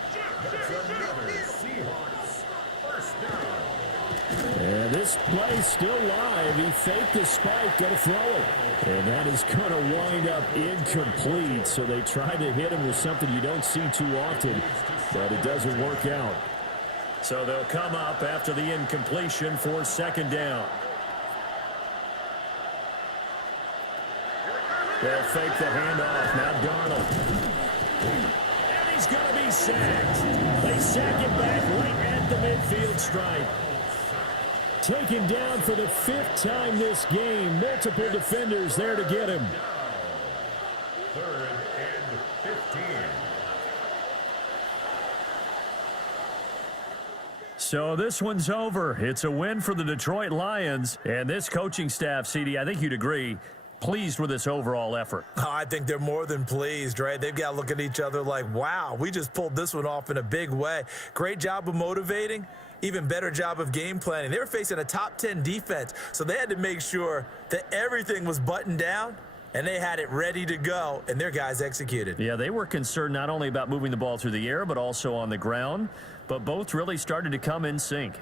That's another Seahawks first down. And this play still live. He faked the spike, going to throw it. And that is going to wind up incomplete. So they try to hit him with something you don't see too often, but it doesn't work out. So they'll come up after the incompletion for 2nd down. They'll fake the handoff. Now Darnold. And he's going to be sacked. They sack him back right at the midfield stripe. Taken down for the 5th time this game. Multiple defenders there to get him. 3rd and 15. So this one's over. It's a win for the Detroit Lions. And this coaching staff, CD, I think you'd agree, pleased with this overall effort. Oh, I think they're more than pleased, right? They've got to look at each other like, wow, we just pulled this one off in a big way. Great job of motivating. Even better job of game planning. They were facing a top 10 defense, so they had to make sure that everything was buttoned down, and they had it ready to go, and their guys executed. Yeah, they were concerned not only about moving the ball through the air, but also on the ground. But both really started to come in sync.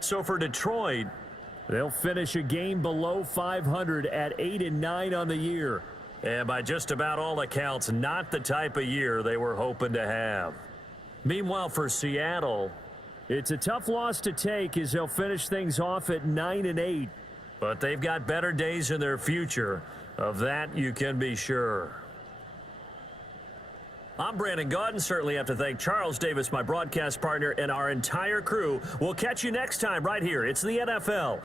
So for Detroit, they'll finish a game below 500 at 8-9 on the year. and by just about all accounts, not the type of year they were hoping to have. Meanwhile, for Seattle, it's a tough loss to take as they'll finish things off at 9-8. but they've got better days in their future. Of that, you can be sure. I'm Brandon Gaudin. Certainly have to thank Charles Davis, my broadcast partner, and our entire crew. We'll catch you next time right here. It's the NFL.